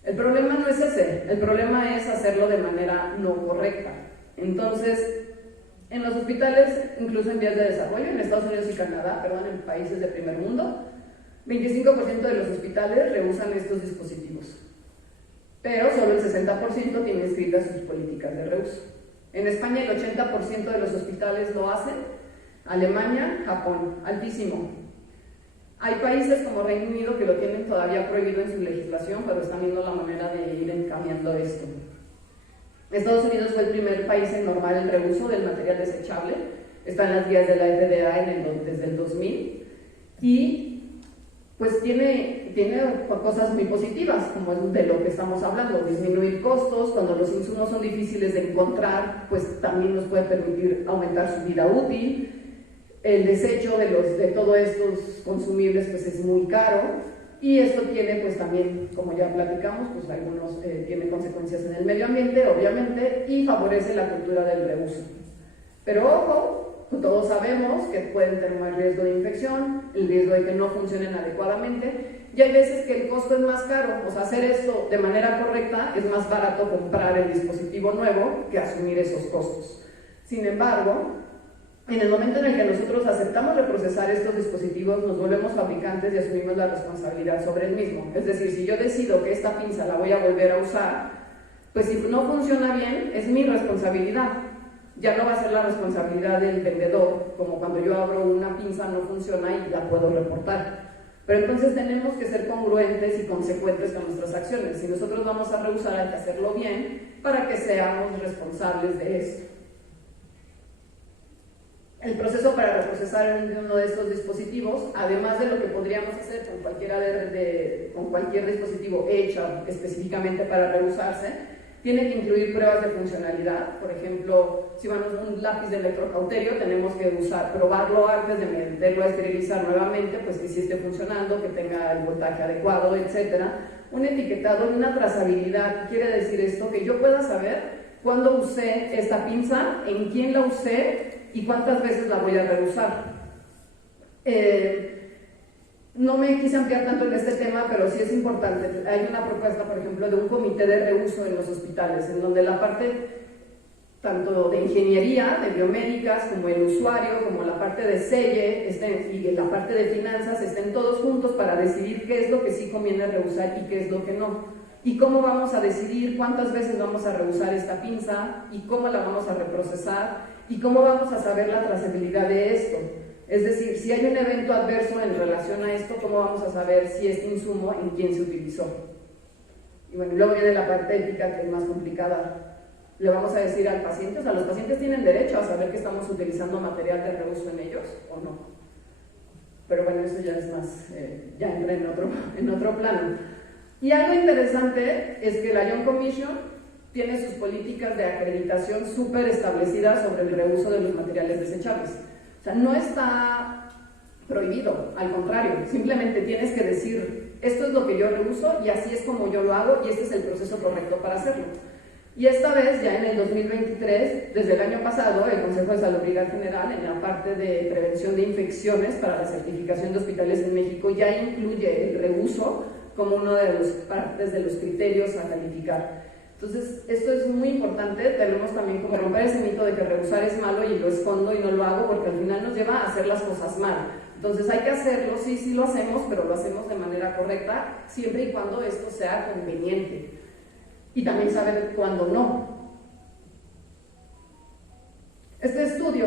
El problema no es ese, el problema es hacerlo de manera no correcta. Entonces, en los hospitales, incluso en vías de desarrollo, en Estados Unidos y Canadá, en países de primer mundo, 25% de los hospitales reusan estos dispositivos, pero solo el 60% tiene inscritas sus políticas de reuso. En España el 80% de los hospitales lo hacen, Alemania, Japón, altísimo. Hay países como Reino Unido que lo tienen todavía prohibido en su legislación, pero están viendo la manera de ir cambiando esto. Estados Unidos fue el primer país en normar el reuso del material desechable, está en las guías de la FDA desde el 2000, y pues tiene cosas muy positivas, como es de lo que estamos hablando, disminuir costos. Cuando los insumos son difíciles de encontrar, pues también nos puede permitir aumentar su vida útil. El desecho de todos estos consumibles pues es muy caro, y esto tiene pues también, como ya platicamos, pues algunos tiene consecuencias en el medio ambiente, obviamente, y favorece la cultura del reuso. Pero ojo, todos sabemos que pueden tener más riesgo de infección, el riesgo de que no funcionen adecuadamente, y hay veces que el costo es más caro. O sea, hacer esto de manera correcta es más barato comprar el dispositivo nuevo que asumir esos costos. Sin embargo, en el momento en el que nosotros aceptamos reprocesar estos dispositivos, nos volvemos fabricantes y asumimos la responsabilidad sobre el mismo. Es decir, si yo decido que esta pinza la voy a volver a usar, pues si no funciona bien, es mi responsabilidad. Ya no va a ser la responsabilidad del vendedor, como cuando yo abro una pinza no funciona y la puedo reportar. Pero entonces tenemos que ser congruentes y consecuentes con nuestras acciones. Si nosotros vamos a rehusar, hay que hacerlo bien para que seamos responsables de eso. El proceso para reprocesar uno de estos dispositivos, además de lo que podríamos hacer con cualquier dispositivo hecho específicamente para reusarse, tiene que incluir pruebas de funcionalidad. Por ejemplo, si vamos a un lápiz de electrocauterio, tenemos que probarlo antes de meterlo a esterilizar nuevamente, pues que sí esté funcionando, que tenga el voltaje adecuado, etc. Un etiquetado y una trazabilidad. Quiere decir esto, que yo pueda saber cuándo usé esta pinza, en quién la usé y cuántas veces la voy a reusar. No me quise ampliar tanto en este tema, pero sí es importante. Hay una propuesta, por ejemplo, de un comité de reuso en los hospitales, en donde la parte tanto de ingeniería, de biomédicas, como el usuario, como la parte de selle y la parte de finanzas estén todos juntos para decidir qué es lo que sí conviene reusar y qué es lo que no. Y cómo vamos a decidir cuántas veces vamos a reusar esta pinza y cómo la vamos a reprocesar y cómo vamos a saber la trazabilidad de esto. Es decir, si hay un evento adverso en relación a esto, ¿cómo vamos a saber si este insumo en quién se utilizó? Y bueno, luego viene la parte ética, que es más complicada. le vamos a decir al paciente, o sea, los pacientes tienen derecho a saber que estamos utilizando material de reuso en ellos o no. Pero bueno, eso ya es más, ya entra en otro plano. Y algo interesante es que la Young Commission tiene sus políticas de acreditación súper establecidas sobre el reuso de los materiales desechables. O sea, no está prohibido, al contrario, simplemente tienes que decir, esto es lo que yo reuso y así es como yo lo hago y este es el proceso correcto para hacerlo. Y esta vez, ya en el 2023, desde el año pasado, el Consejo de Salubridad General, en la parte de prevención de infecciones para la certificación de hospitales en México, ya incluye el reuso como uno de las partes de los criterios a calificar. Entonces, esto es muy importante, tenemos también como romper ese mito de que reusar es malo y lo escondo y no lo hago porque al final nos lleva a hacer las cosas mal. Entonces hay que hacerlo, sí lo hacemos, pero lo hacemos de manera correcta, siempre y cuando esto sea conveniente. Y también saber cuándo no. Este estudio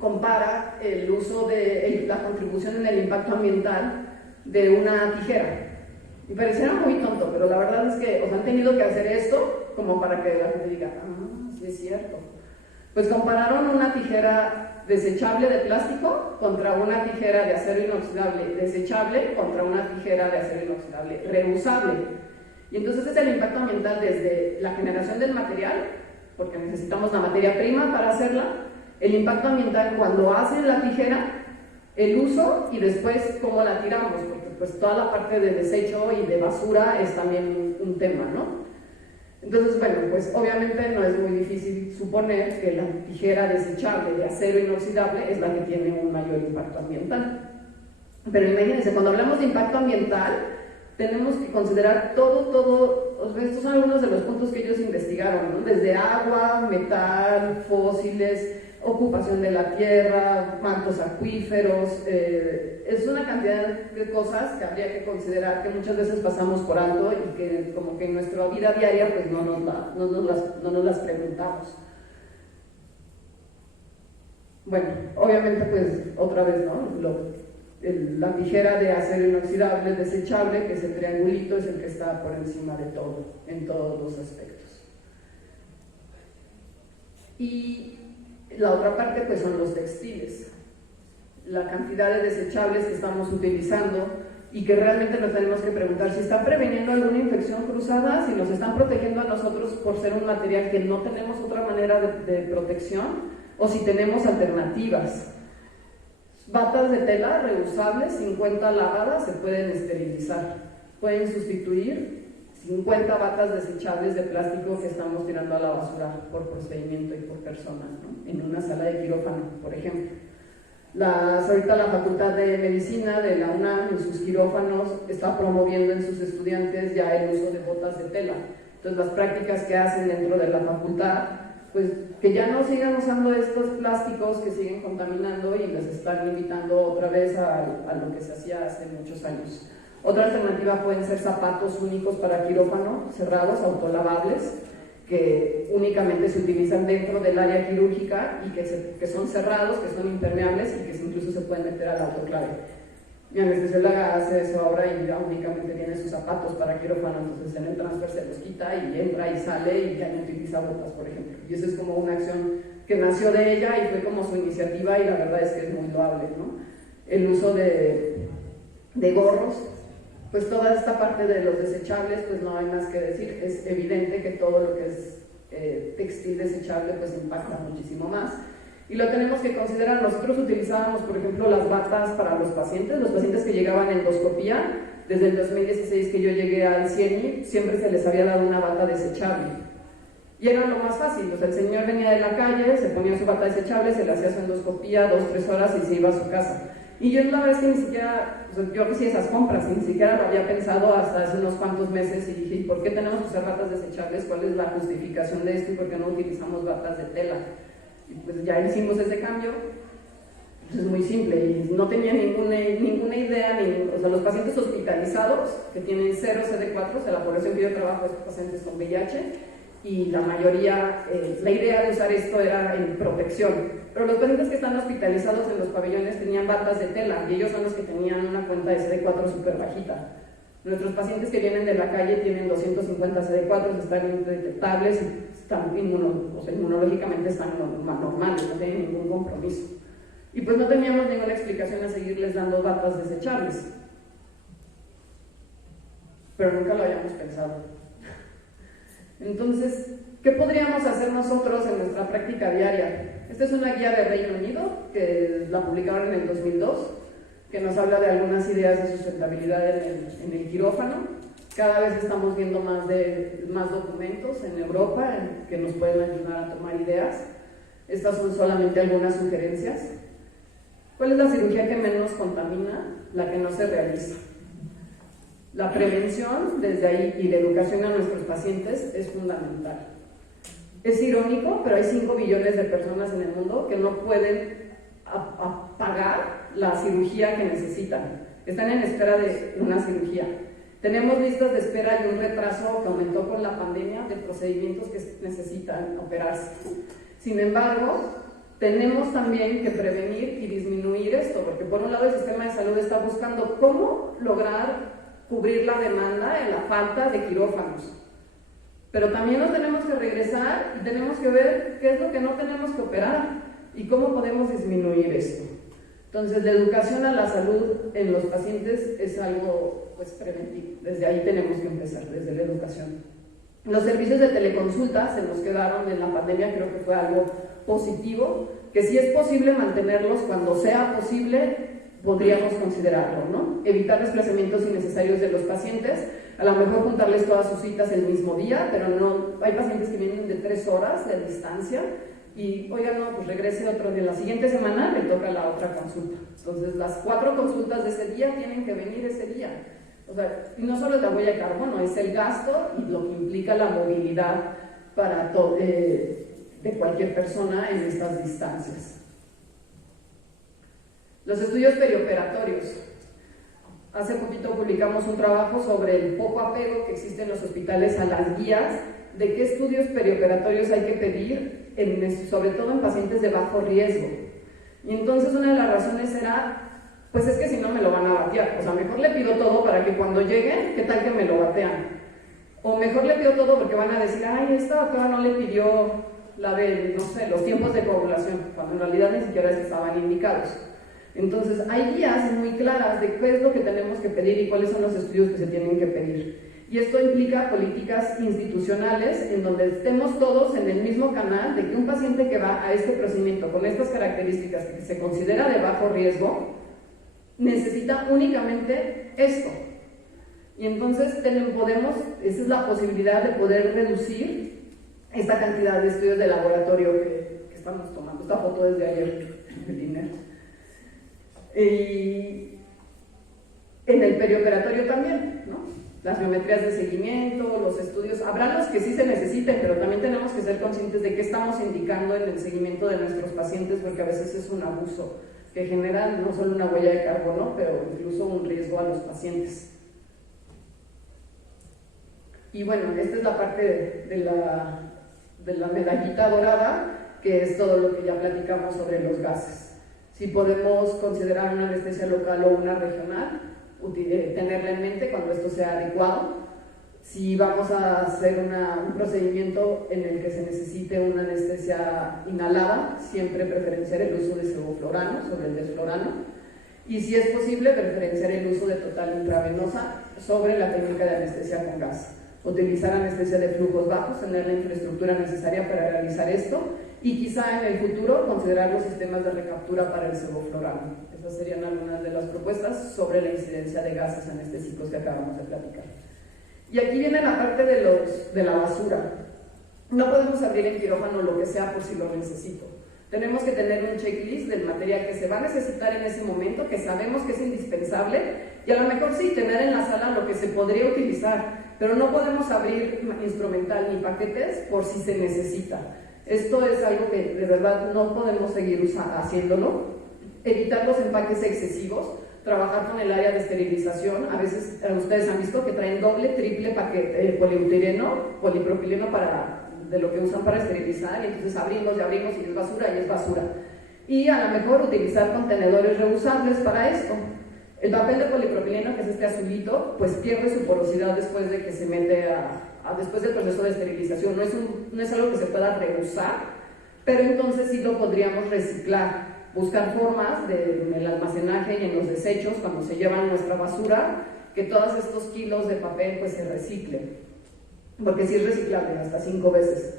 compara el uso de la contribución en el impacto ambiental de una tijera. Y pareciera muy tonto, pero la verdad es que han tenido que hacer esto como para que la gente diga, sí es cierto. Pues compararon una tijera desechable de plástico contra una tijera de acero inoxidable desechable contra una tijera de acero inoxidable reusable. Y entonces es el impacto ambiental desde la generación del material, porque necesitamos la materia prima para hacerla, el impacto ambiental cuando hacen la tijera, el uso y después cómo la tiramos, porque pues toda la parte de desecho y de basura es también un tema, ¿no? Entonces, bueno, pues obviamente no es muy difícil suponer que la tijera desechable de acero inoxidable es la que tiene un mayor impacto ambiental. Pero imagínense, cuando hablamos de impacto ambiental, tenemos que considerar todo, estos son algunos de los puntos que ellos investigaron, ¿no? Desde agua, metal, fósiles, ocupación de la tierra, mantos acuíferos, es una cantidad de cosas que habría que considerar que muchas veces pasamos por alto y que como que en nuestra vida diaria pues no nos las preguntamos. Bueno, obviamente pues otra vez, ¿no? La tijera de acero inoxidable desechable, que es el triangulito, es el que está por encima de todo, en todos los aspectos. Y la otra parte pues son los textiles, la cantidad de desechables que estamos utilizando y que realmente nos tenemos que preguntar si están preveniendo alguna infección cruzada, si nos están protegiendo a nosotros por ser un material que no tenemos otra manera de protección o si tenemos alternativas. Batas de tela reusables, 50 lavadas, se pueden esterilizar. Pueden sustituir 50 batas desechables de plástico que estamos tirando a la basura por procedimiento y por persona, ¿no? En una sala de quirófano, por ejemplo. Ahorita la Facultad de Medicina de la UNAM, en sus quirófanos, está promoviendo en sus estudiantes ya el uso de botas de tela. Entonces, las prácticas que hacen dentro de la facultad, pues que ya no sigan usando estos plásticos que siguen contaminando y les están invitando otra vez a lo que se hacía hace muchos años. Otra alternativa pueden ser zapatos únicos para quirófano, cerrados, autolavables, que únicamente se utilizan dentro del área quirúrgica y que son cerrados, que son impermeables y que incluso se pueden meter al autoclave. Mi anestesióloga hace eso ahora y ya únicamente tiene sus zapatos para quirófano, entonces en el transfer se los quita y entra y sale y ya no utiliza botas, por ejemplo. Y eso es como una acción que nació de ella y fue como su iniciativa y la verdad es que es muy loable, ¿no? El uso de gorros, pues toda esta parte de los desechables, pues no hay más que decir, es evidente que todo lo que es textil desechable pues impacta muchísimo más. Y lo tenemos que considerar. Nosotros utilizábamos, por ejemplo, las batas para los pacientes que llegaban en endoscopía. Desde el 2016 que yo llegué al CIENI, siempre se les había dado una bata desechable. Y era lo más fácil, o sea, el señor venía de la calle, se ponía su bata desechable, se le hacía su endoscopía 2-3 horas y se iba a su casa. Y yo la verdad es que ni siquiera, o sea, yo hacía esas compras, ni siquiera lo había pensado hasta hace unos cuantos meses y dije, ¿y por qué tenemos que usar batas desechables? ¿Cuál es la justificación de esto y por qué no utilizamos batas de tela? Y pues ya hicimos ese cambio, pues es muy simple y no tenía ninguna idea, o sea, los pacientes hospitalizados que tienen 0 CD4, o sea, la población que yo trabajo es pacientes con VIH y la mayoría, la idea de usar esto era en protección, pero los pacientes que están hospitalizados en los pabellones tenían batas de tela y ellos son los que tenían una cuenta de CD4 súper bajita. Nuestros pacientes que vienen de la calle tienen 250 CD4, están indetectables y están inmunológicamente están normales, no tienen ningún compromiso. Y pues no teníamos ninguna explicación a seguirles dando batas desechables. Pero nunca lo habíamos pensado. Entonces, ¿qué podríamos hacer nosotros en nuestra práctica diaria? Esta es una guía de Reino Unido, que la publicaron en el 2002, que nos habla de algunas ideas de sustentabilidad en el quirófano. Cada vez estamos viendo más documentos en Europa que nos pueden ayudar a tomar ideas. Estas son solamente algunas sugerencias. ¿Cuál es la cirugía que menos contamina? La que no se realiza. La prevención, desde ahí, y la educación a nuestros pacientes es fundamental. Es irónico, pero hay 5 billones de personas en el mundo que no pueden pagar la cirugía que necesitan. Están en espera de una cirugía. Tenemos listas de espera y un retraso que aumentó con la pandemia de procedimientos que necesitan operarse. Sin embargo, tenemos también que prevenir y disminuir esto, porque por un lado el sistema de salud está buscando cómo lograr cubrir la demanda en la falta de quirófanos. Pero también nos tenemos que regresar y tenemos que ver qué es lo que no tenemos que operar y cómo podemos disminuir esto. Entonces, la educación a la salud en los pacientes es algo pues, preventivo. Desde ahí tenemos que empezar, desde la educación. Los servicios de teleconsulta se nos quedaron en la pandemia, creo que fue algo positivo, que si es posible mantenerlos cuando sea posible, podríamos considerarlo, ¿no? Evitar desplazamientos innecesarios de los pacientes, a lo mejor juntarles todas sus citas el mismo día, pero no, hay pacientes que vienen de 3 horas de distancia y, oigan, no, pues regrese otro día, la siguiente semana le toca la otra consulta. Entonces, las 4 consultas de ese día tienen que venir ese día. O sea, y no solo es la huella de carbono, es el gasto y lo que implica la movilidad para de cualquier persona en estas distancias. Los estudios perioperatorios. Hace poquito publicamos un trabajo sobre el poco apego que existe en los hospitales a las guías de qué estudios perioperatorios hay que pedir, sobre todo en pacientes de bajo riesgo. Y entonces una de las razones era, pues es que si no me lo van a batear. O sea, mejor le pido todo para que cuando llegue, ¿qué tal que me lo batean? O mejor le pido todo porque van a decir, ay, esta doctora no le pidió la de, no sé, los tiempos de coagulación, cuando en realidad ni siquiera estaban indicados. Entonces, hay guías muy claras de qué es lo que tenemos que pedir y cuáles son los estudios que se tienen que pedir. Y esto implica políticas institucionales en donde estemos todos en el mismo canal de que un paciente que va a este procedimiento con estas características que se considera de bajo riesgo, necesita únicamente esto. Y entonces esa es la posibilidad de poder reducir esta cantidad de estudios de laboratorio que estamos tomando. Esta foto desde ayer, el dinero. Y en el perioperatorio también, ¿no? Las biometrías de seguimiento, los estudios, habrá los que sí se necesiten, pero también tenemos que ser conscientes de qué estamos indicando en el seguimiento de nuestros pacientes, porque a veces es un abuso que genera no solo una huella de carbono, pero incluso un riesgo a los pacientes. Y bueno, esta es la parte de la medallita dorada, que es todo lo que ya platicamos sobre los gases. Si podemos considerar una anestesia local o una regional, tenerla en mente cuando esto sea adecuado. Si vamos a hacer un procedimiento en el que se necesite una anestesia inhalada, siempre preferenciar el uso de sevoflurano sobre el desflurano. Y si es posible, preferenciar el uso de total intravenosa sobre la técnica de anestesia con gas. Utilizar anestesia de flujos bajos, tener la infraestructura necesaria para realizar esto y quizá en el futuro considerar los sistemas de recaptura para el sevoflurano. Esas serían algunas de las propuestas sobre la incidencia de gases anestésicos que acabamos de platicar. Y aquí viene la parte de la basura. No podemos abrir en quirófano lo que sea por si lo necesito. Tenemos que tener un checklist del material que se va a necesitar en ese momento, que sabemos que es indispensable, y a lo mejor sí, tener en la sala lo que se podría utilizar, pero no podemos abrir instrumental ni paquetes por si se necesita. Esto es algo que de verdad no podemos seguir haciéndolo. Evitar los empaques excesivos, trabajar con el área de esterilización. A veces ustedes han visto que traen doble, triple paquete, poliutireno, polipropileno de lo que usan para esterilizar, y entonces abrimos y es basura. Y a lo mejor utilizar contenedores reusables para esto. El papel de polipropileno, que es este azulito, pues pierde su porosidad después de que se mete después del proceso de esterilización. No es algo que se pueda reusar, pero entonces sí lo podríamos reciclar, buscar formas en el almacenaje y en los desechos, cuando se llevan nuestra basura, que todos estos kilos de papel pues se reciclen, porque sí es reciclable hasta 5 veces.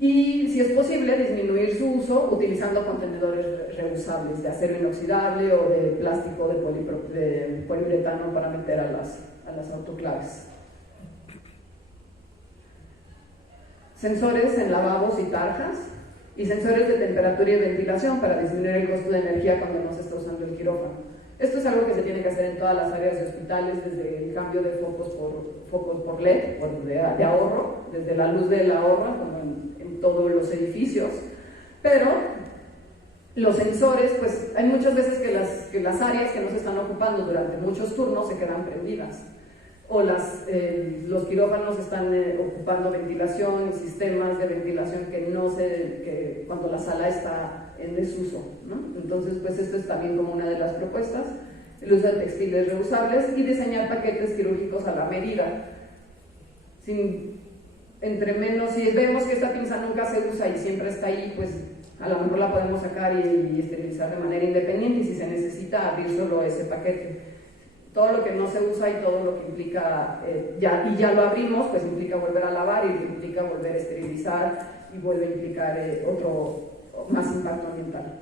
Y si es posible, disminuir su uso utilizando contenedores reusables de acero inoxidable o de plástico de poliuretano para meter a las autoclaves. Sensores en lavabos y tarjas y sensores de temperatura y ventilación para disminuir el costo de energía cuando no se está usando el quirófano. Esto es algo que se tiene que hacer en todas las áreas de hospitales, desde el cambio de focos por LED, de ahorro, desde la luz del ahorro, como en todos los edificios. Pero los sensores, pues hay muchas veces que las áreas que no se están ocupando durante muchos turnos se quedan prendidas. O los quirófanos están ocupando ventilación y sistemas de ventilación que cuando la sala está en desuso, ¿no? Entonces, pues esto es también como una de las propuestas, el uso de textiles reusables y diseñar paquetes quirúrgicos a la medida. Entre menos, si vemos que esta pinza nunca se usa y siempre está ahí, pues a lo mejor la podemos sacar y esterilizar de manera independiente, y si se necesita abrir solo ese paquete. Todo lo que no se usa y todo lo que implica, ya lo abrimos, pues implica volver a lavar y implica volver a esterilizar y vuelve a implicar más impacto ambiental.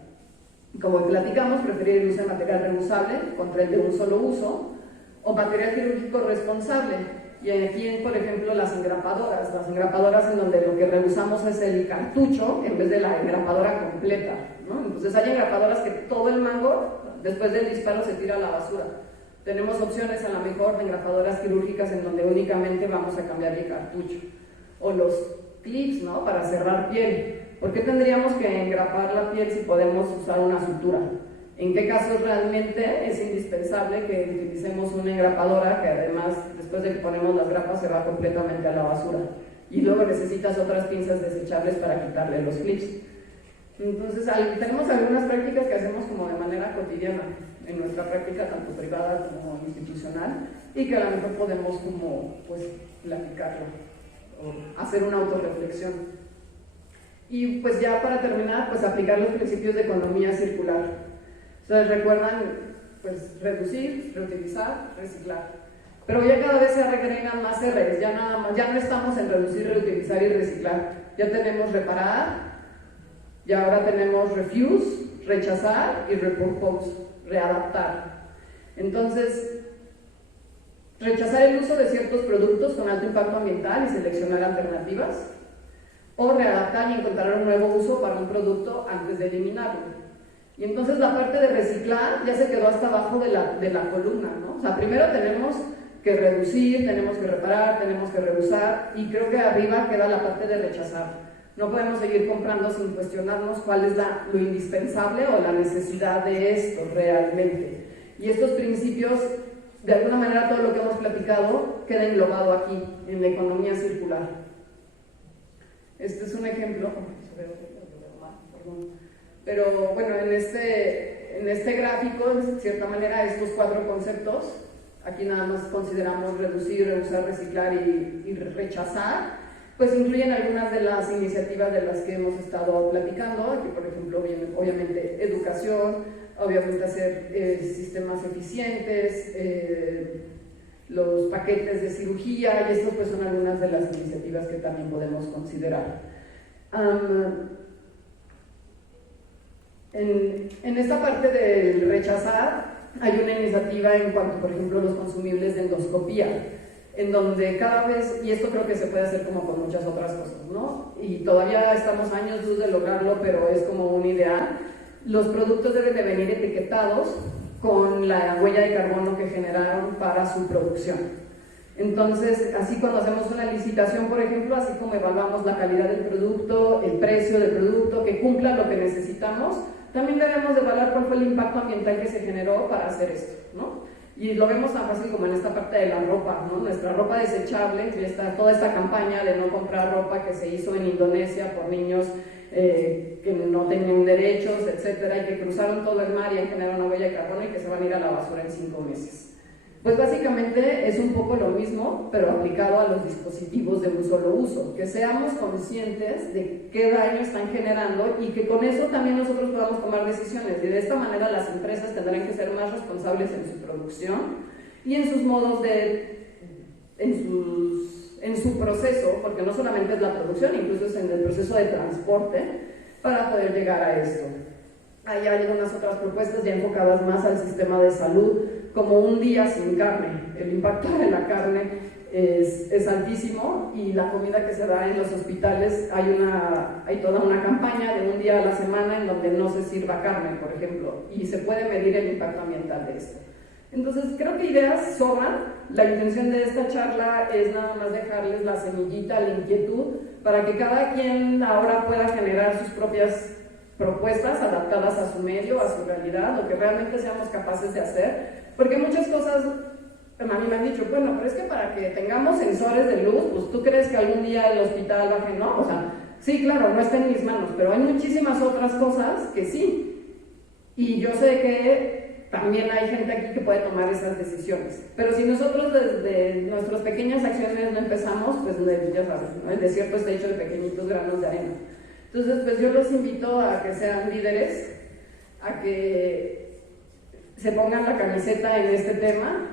Como platicamos, preferir el uso de material reusable contra el de un solo uso, o material quirúrgico responsable. Y aquí, por ejemplo, las engrapadoras en donde lo que reusamos es el cartucho en vez de la engrapadora completa, ¿no? Entonces hay engrapadoras que todo el mango, después del disparo, se tira a la basura. Tenemos opciones a lo mejor de engrapadoras quirúrgicas en donde únicamente vamos a cambiar el cartucho. O los clips, ¿no? Para cerrar piel. ¿Por qué tendríamos que engrapar la piel si podemos usar una sutura? ¿En qué casos realmente es indispensable que utilicemos una engrapadora que además, después de que ponemos las grapas, se va completamente a la basura? Y luego necesitas otras pinzas desechables para quitarle los clips. Entonces, tenemos algunas prácticas que hacemos como de manera cotidiana en nuestra práctica, tanto privada como institucional, y que a lo mejor podemos como, pues, platicarlo o hacer una autorreflexión. Y pues ya para terminar, pues aplicar los principios de economía circular. Entonces recuerdan, pues reducir, reutilizar, reciclar. Pero ya cada vez se agregan más R's, ya no estamos en reducir, reutilizar y reciclar. Ya tenemos reparar, y ahora tenemos refuse, rechazar y repurpose, readaptar. Entonces, rechazar el uso de ciertos productos con alto impacto ambiental y seleccionar alternativas, o readaptar y encontrar un nuevo uso para un producto antes de eliminarlo. Y entonces la parte de reciclar ya se quedó hasta abajo de la columna, ¿no? O sea, primero tenemos que reducir, tenemos que reparar, tenemos que reusar, y creo que arriba queda la parte de rechazar. No podemos seguir comprando sin cuestionarnos cuál es lo indispensable o la necesidad de esto realmente. Y estos principios, de alguna manera, todo lo que hemos platicado queda englobado aquí, en la economía circular. Este es un ejemplo, pero bueno, en este gráfico, de cierta manera, estos 4 conceptos, aquí nada más consideramos reducir, reusar, reciclar y rechazar, pues incluyen algunas de las iniciativas de las que hemos estado platicando. Aquí, por ejemplo, obviamente educación, obviamente hacer sistemas eficientes, los paquetes de cirugía, y estos pues son algunas de las iniciativas que también podemos considerar. En esta parte del rechazar hay una iniciativa en cuanto, por ejemplo, a los consumibles de endoscopía, en donde cada vez, y esto creo que se puede hacer como con muchas otras cosas, ¿no? Y todavía estamos años luz de lograrlo, pero es como un ideal. Los productos deben de venir etiquetados con la huella de carbono que generaron para su producción. Entonces, así cuando hacemos una licitación, por ejemplo, así como evaluamos la calidad del producto, el precio del producto, que cumpla lo que necesitamos, también debemos de evaluar cuál fue el impacto ambiental que se generó para hacer esto, ¿no? Y lo vemos tan fácil como en esta parte de la ropa, ¿no? Nuestra ropa desechable, que está toda esta campaña de no comprar ropa que se hizo en Indonesia por niños que no tenían derechos, etcétera, y que cruzaron todo el mar y han generado una huella de carbono y que se van a ir a la basura en 5 meses. Pues básicamente es un poco lo mismo, pero aplicado a los dispositivos de un solo uso, que seamos conscientes de qué daño están generando y que con eso también nosotros podamos tomar decisiones, y de esta manera las empresas tendrán que ser más responsables en su producción y en sus modos en su proceso, porque no solamente es la producción, incluso es en el proceso de transporte para poder llegar a esto. Hay algunas otras propuestas ya enfocadas más al sistema de salud, como un día sin carne. El impacto de la carne es altísimo, y la comida que se da en los hospitales, hay toda una campaña de un día a la semana en donde no se sirva carne, por ejemplo, y se puede medir el impacto ambiental de esto. Entonces creo que ideas sobran. La intención de esta charla es nada más dejarles la semillita, la inquietud, para que cada quien ahora pueda generar sus propias propuestas adaptadas a su medio, a su realidad, lo que realmente seamos capaces de hacer, porque muchas cosas a mí me han dicho, bueno, pero es que para que tengamos sensores de luz, pues tú crees que algún día el hospital baje, ¿no? O sea, sí, claro, no está en mis manos, pero hay muchísimas otras cosas que sí, y yo sé que también hay gente aquí que puede tomar esas decisiones, pero si nosotros desde nuestras pequeñas acciones no empezamos, pues ya sabes, ¿no? El desierto está hecho de pequeñitos granos de arena. Entonces, pues yo los invito a que sean líderes, a que se pongan la camiseta en este tema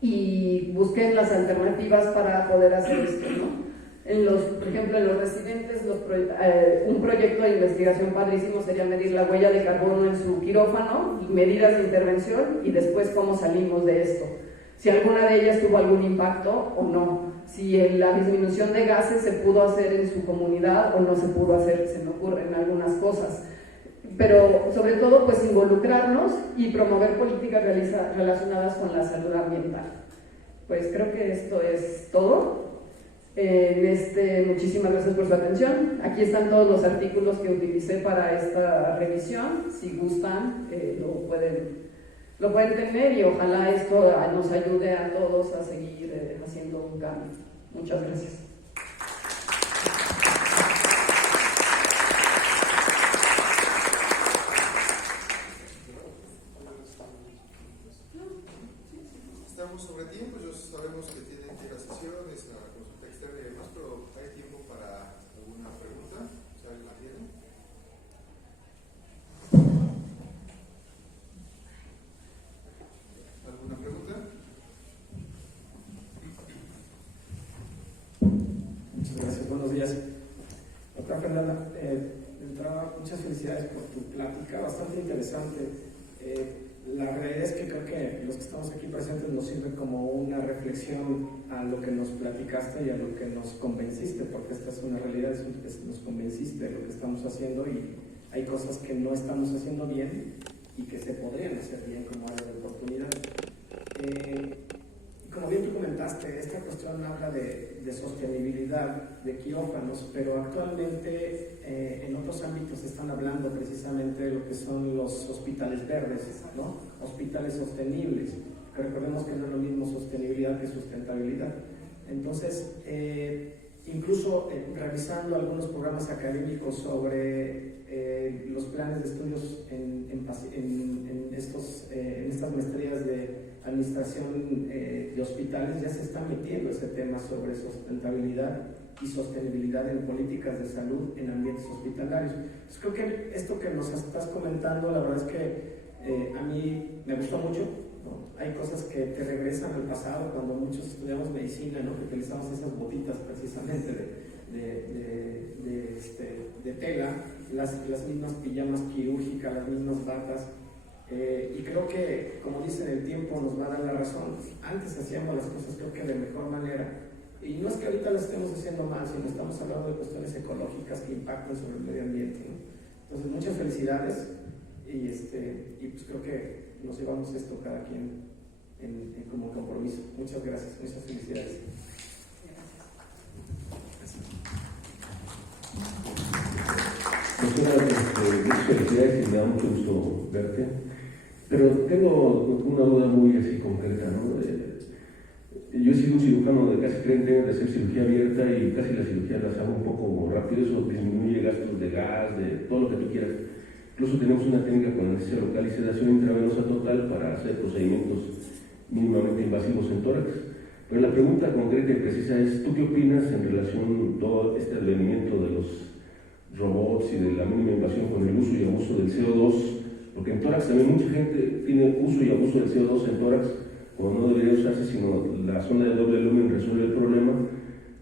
y busquen las alternativas para poder hacer esto, ¿no? Por ejemplo, en los residentes, un proyecto de investigación padrísimo sería medir la huella de carbono en su quirófano y medidas de intervención, y después cómo salimos de esto. Si alguna de ellas tuvo algún impacto o no, si la disminución de gases se pudo hacer en su comunidad o no se pudo hacer, se me ocurren algunas cosas. Pero sobre todo, pues involucrarnos y promover políticas relacionadas con la salud ambiental. Pues creo que esto es todo. Muchísimas gracias por su atención. Aquí están todos los artículos que utilicé para esta revisión. Si gustan, lo pueden tener, y ojalá esto nos ayude a todos a seguir haciendo un cambio. Muchas gracias. Estamos sobre tiempo, ya sabemos que tienen que ir a sesiones, a consulta externa y demás, pero hay tiempo para alguna pregunta. ¿Si alguien la tiene? ¿Alguna pregunta? Muchas gracias, buenos días. Doctora Fernanda, de entrada, muchas felicidades por tu plática, bastante interesante. La realidad es que creo que los que estamos aquí presentes nos sirve como una reflexión a lo que nos platicaste y a lo que nos convenciste, porque esta es una realidad, nos convenciste de lo que estamos haciendo, y hay cosas que no estamos haciendo bien y que se podrían hacer bien como área de oportunidad. Como bien tú comentaste, esta cuestión habla de sostenibilidad de quirófanos, pero actualmente en otros ámbitos se están hablando precisamente de lo que son los hospitales verdes, ¿no? Hospitales sostenibles. Recordemos que no es lo mismo sostenibilidad que sustentabilidad. Entonces, incluso revisando algunos programas académicos sobre los planes de estudios en estas maestrías de administración de hospitales, ya se está metiendo ese tema sobre sustentabilidad y sostenibilidad en políticas de salud en ambientes hospitalarios. Entonces, creo que esto que nos estás comentando, la verdad es que a mí me gustó mucho, ¿no? Hay cosas que te regresan al pasado cuando muchos estudiamos medicina, ¿no? Que utilizamos esas botitas precisamente de tela, las mismas pijamas quirúrgicas, las mismas batas. Y creo que, como dicen, el tiempo nos va a dar la razón. Antes hacíamos las cosas, creo que de mejor manera, y no es que ahorita las estemos haciendo mal, sino estamos hablando de cuestiones ecológicas que impactan sobre el medio ambiente, ¿no? Entonces, muchas felicidades, y pues creo que nos llevamos esto cada quien como compromiso. Muchas gracias, muchas felicidades. Doctora, muchas felicidades y me da mucho gusto verte. Pero tengo una duda muy así concreta, ¿no? Yo he sido un cirujano de casi 30 años de hacer cirugía abierta y casi las cirugías las hago un poco rápido, eso disminuye gastos de gas, de todo lo que tú quieras. Incluso tenemos una técnica con anestesia local y sedación intravenosa total para hacer procedimientos mínimamente invasivos en tórax. Pero la pregunta concreta y precisa es, ¿tú qué opinas en relación a todo este advenimiento de los robots y de la mínima invasión con el uso y abuso del CO2? Porque en tórax también mucha gente tiene uso y abuso del CO2 en tórax, cuando no debería usarse, sino la zona de doble lumen resuelve el problema.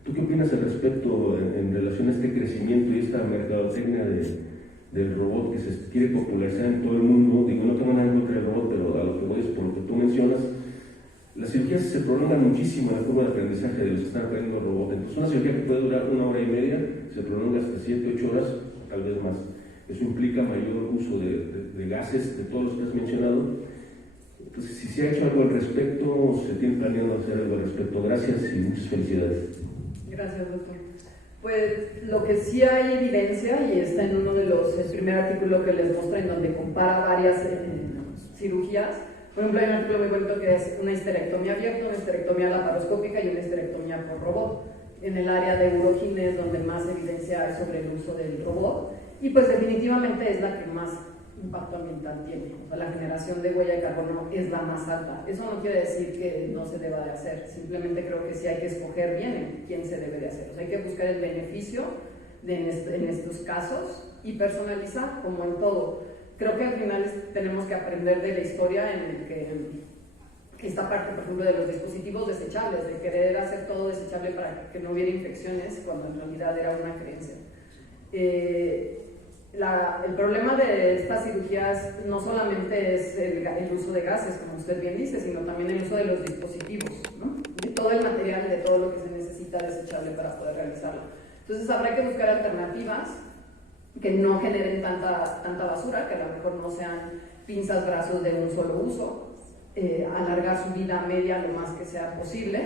¿Tú qué opinas al respecto en relación a este crecimiento y esta mercadotecnia del robot que se quiere popularizar en todo el mundo? Digo, no tengo nada en contra del robot, pero a lo que voy es por lo que tú mencionas. Las cirugías se prolongan muchísimo en la curva de aprendizaje de los que están aprendiendo el robot. Entonces, una cirugía que puede durar 1 hora y media se prolonga hasta 7, 8 horas, tal vez más. Eso implica mayor uso de gases, de todos los que has mencionado. Entonces, si se ha hecho algo al respecto, se tiene planeado hacer algo al respecto. Gracias y muchas felicidades. Gracias, doctor. Pues lo que sí hay evidencia, y está en uno de los, el primer artículo que les mostré, en donde compara varias cirugías. Por ejemplo, hay un artículo muy bonito que es una histerectomía abierta, una histerectomía laparoscópica y una histerectomía por robot. En el área de urogines, donde más evidencia hay sobre el uso del robot, y pues definitivamente es la que más impacto ambiental tiene. O sea, la generación de huella de carbono es la más alta. Eso no quiere decir que no se deba de hacer, simplemente creo que sí hay que escoger bien en quién se debe de hacer. O sea, hay que buscar el beneficio en estos casos y personalizar, como en todo. Creo que al final tenemos que aprender de la historia en el que esta parte, por ejemplo, de los dispositivos desechables, de querer hacer todo desechable para que no hubiera infecciones, cuando en realidad era una creencia. El problema de estas cirugías no solamente es el uso de gases, como usted bien dice, sino también el uso de los dispositivos, ¿no? De todo el material, de todo lo que se necesita desechable para poder realizarlo. Entonces habrá que buscar alternativas que no generen tanta basura, que a lo mejor no sean pinzas, brazos de un solo uso, alargar su vida media lo más que sea posible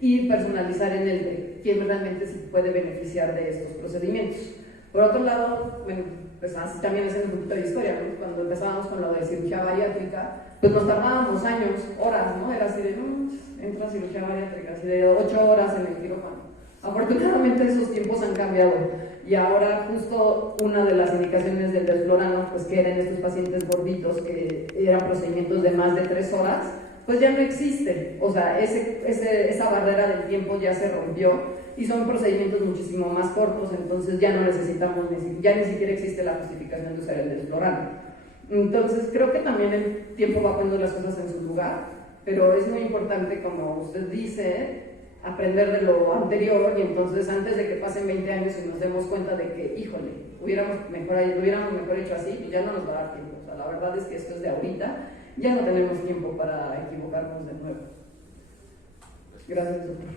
y personalizar en el de quién realmente se puede beneficiar de estos procedimientos. Por otro lado, bueno, pues así también es un poquito de historia, ¿no? Cuando empezábamos con lo de cirugía bariátrica, pues nos tardábamos años, horas, ¿no? Era así de, no, entra cirugía bariátrica, así de 8 horas en el quirófano. Afortunadamente esos tiempos han cambiado y ahora justo una de las indicaciones del desflorano, pues que eran estos pacientes gorditos que eran procedimientos de más de 3 horas, pues ya no existe. O sea, esa barrera del tiempo ya se rompió y son procedimientos muchísimo más cortos, entonces ya no necesitamos, ya ni siquiera existe la justificación de usar el desflorano. Entonces creo que también el tiempo va poniendo las cosas en su lugar, pero es muy importante, como usted dice, aprender de lo anterior y entonces antes de que pasen 20 años y nos demos cuenta de que, híjole, hubiéramos mejor hecho así, ya no nos va a dar tiempo. O sea, la verdad es que esto es de ahorita, ya no tenemos tiempo para equivocarnos de nuevo. Gracias, doctor.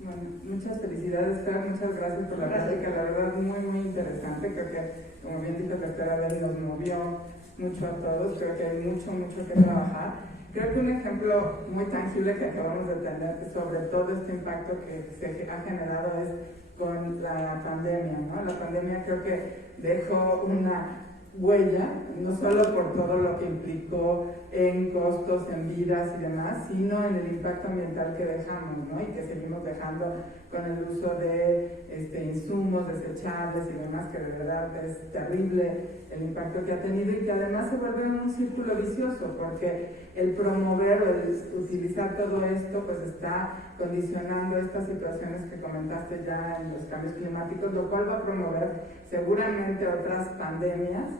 Bueno, muchas felicidades, Fer, muchas gracias por la plática, la verdad muy, muy interesante. Creo que, como bien dijo el doctor Abel, nos movió mucho a todos, creo que hay mucho que trabajar. Creo que un ejemplo muy tangible que acabamos de tener sobre todo este impacto que se ha generado es con la pandemia, ¿no? La pandemia creo que dejó una huella, no solo por todo lo que implicó en costos, en vidas y demás, sino en el impacto ambiental que dejamos, ¿no? Y que seguimos dejando con el uso de insumos desechables y demás, que de verdad es terrible el impacto que ha tenido y que además se vuelve un círculo vicioso, porque el promover o el utilizar todo esto pues está condicionando estas situaciones que comentaste ya en los cambios climáticos, lo cual va a promover seguramente otras pandemias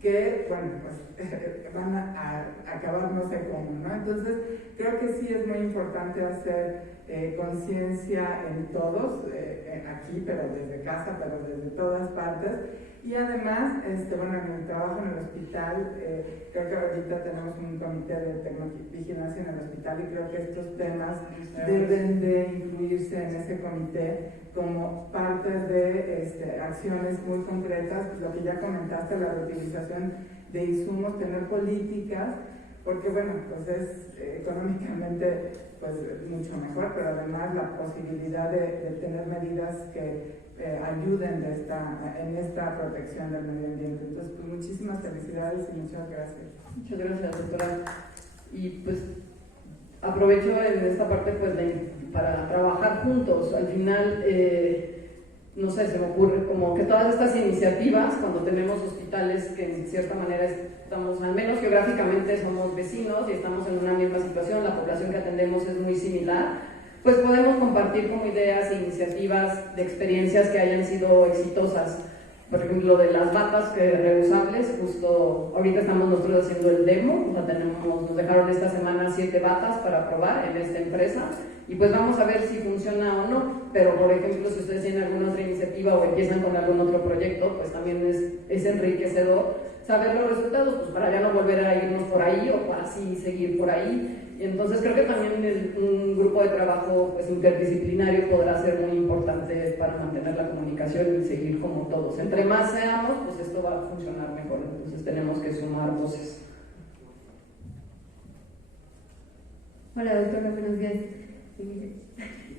que, bueno, pues van a acabar no sé cómo, ¿no? Entonces, creo que sí es muy importante hacer conciencia en todos, aquí, pero desde casa, pero desde todas partes. Y además, bueno, en el trabajo en el hospital, creo que ahorita tenemos un comité de tecnovigilancia en el hospital y creo que estos temas deben de incluirse en ese comité como parte de acciones muy concretas, lo que ya comentaste, la reutilización de insumos, tener políticas porque bueno, pues es económicamente pues mucho mejor, pero además la posibilidad de tener medidas que ayuden en esta protección del medio ambiente. Entonces, pues muchísimas felicidades y muchas gracias. Muchas gracias, doctora. Y pues aprovecho en esta parte pues para trabajar juntos. Al final, no sé, se me ocurre como que todas estas iniciativas, cuando tenemos hospitales que en cierta manera estamos, al menos geográficamente somos vecinos y estamos en una misma situación, la población que atendemos es muy similar, pues podemos compartir como ideas e iniciativas de experiencias que hayan sido exitosas. Por ejemplo, de las batas reusables, justo ahorita estamos nosotros haciendo el demo, o sea, nos dejaron esta semana 7 batas para probar en esta empresa y pues vamos a ver si funciona o no, pero por ejemplo, si ustedes tienen alguna otra iniciativa o empiezan con algún otro proyecto, pues también es enriquecedor saber los resultados, pues para ya no volver a irnos por ahí o para así seguir por ahí. Y entonces creo que también un grupo de trabajo pues interdisciplinario podrá ser muy importante para mantener la comunicación y seguir como todos. Entre más seamos, pues esto va a funcionar mejor, entonces tenemos que sumar voces. Hola doctora, buenos días.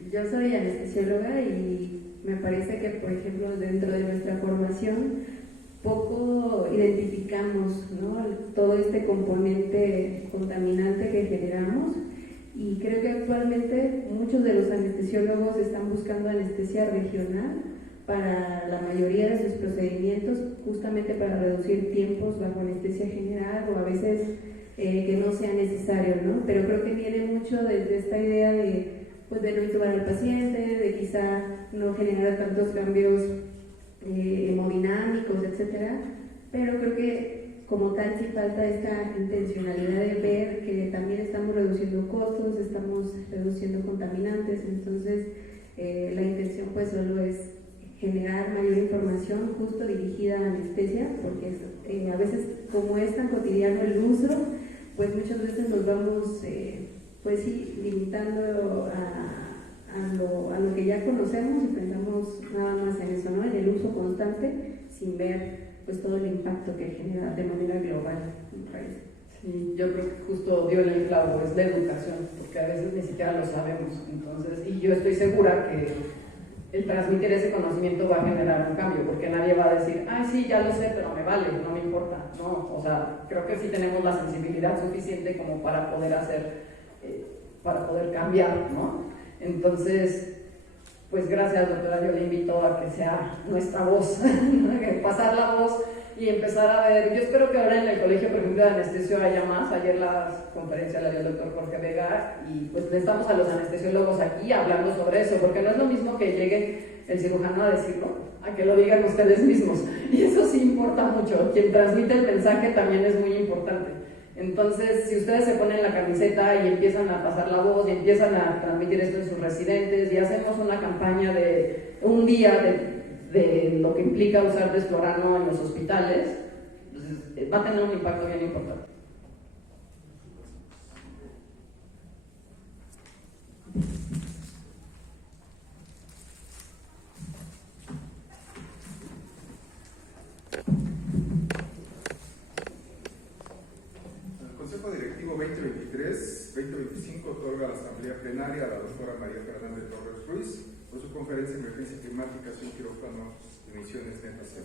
Yo soy anestesióloga y me parece que, por ejemplo, dentro de nuestra formación poco identificamos, ¿no?, todo este componente contaminante que generamos, y creo que actualmente muchos de los anestesiólogos están buscando anestesia regional para la mayoría de sus procedimientos, justamente para reducir tiempos bajo anestesia general o a veces que no sea necesario, ¿no? Pero creo que viene mucho desde esta idea de no intubar al paciente, de quizá no generar tantos cambios hemodinámicos, etcétera, pero creo que como tal sí falta esta intencionalidad de ver que también estamos reduciendo costos, estamos reduciendo contaminantes, entonces la intención pues solo es generar mayor información justo dirigida a anestesia, porque a veces como es tan cotidiano el uso, pues muchas veces nos vamos pues sí limitando a lo que ya conocemos y pensamos nada más en eso, ¿no?, en el uso constante, sin ver pues todo el impacto que genera de manera global en el país. Sí, yo creo que justo dio el clavo, es la educación, porque a veces ni siquiera lo sabemos, entonces, y yo estoy segura que el transmitir ese conocimiento va a generar un cambio, porque nadie va a decir, ay sí, ya lo sé, pero me vale, no me importa, no, o sea, creo que sí tenemos la sensibilidad suficiente como para poder para poder cambiar, ¿no? Entonces, pues gracias doctora, yo le invito a que sea nuestra voz, pasar la voz y empezar a ver. Yo espero que ahora en el colegio, por ejemplo, de anestesio haya más. Ayer la conferencia la dio el doctor Jorge Vega y pues necesitamos a los anestesiólogos aquí hablando sobre eso, porque no es lo mismo que llegue el cirujano a decirlo, a que lo digan ustedes mismos, y eso sí importa mucho. Quien transmite el mensaje también es muy importante. Entonces, si ustedes se ponen la camiseta y empiezan a pasar la voz y empiezan a transmitir esto en sus residentes y hacemos una campaña de un día de lo que implica usar desflorano en los hospitales, entonces va a tener un impacto bien importante. El Consejo Directivo 2023-2025 otorga a la Asamblea Plenaria a la doctora María Fernanda Torres Ruiz por su conferencia de emergencia climática sin quirófano, emisiones netas.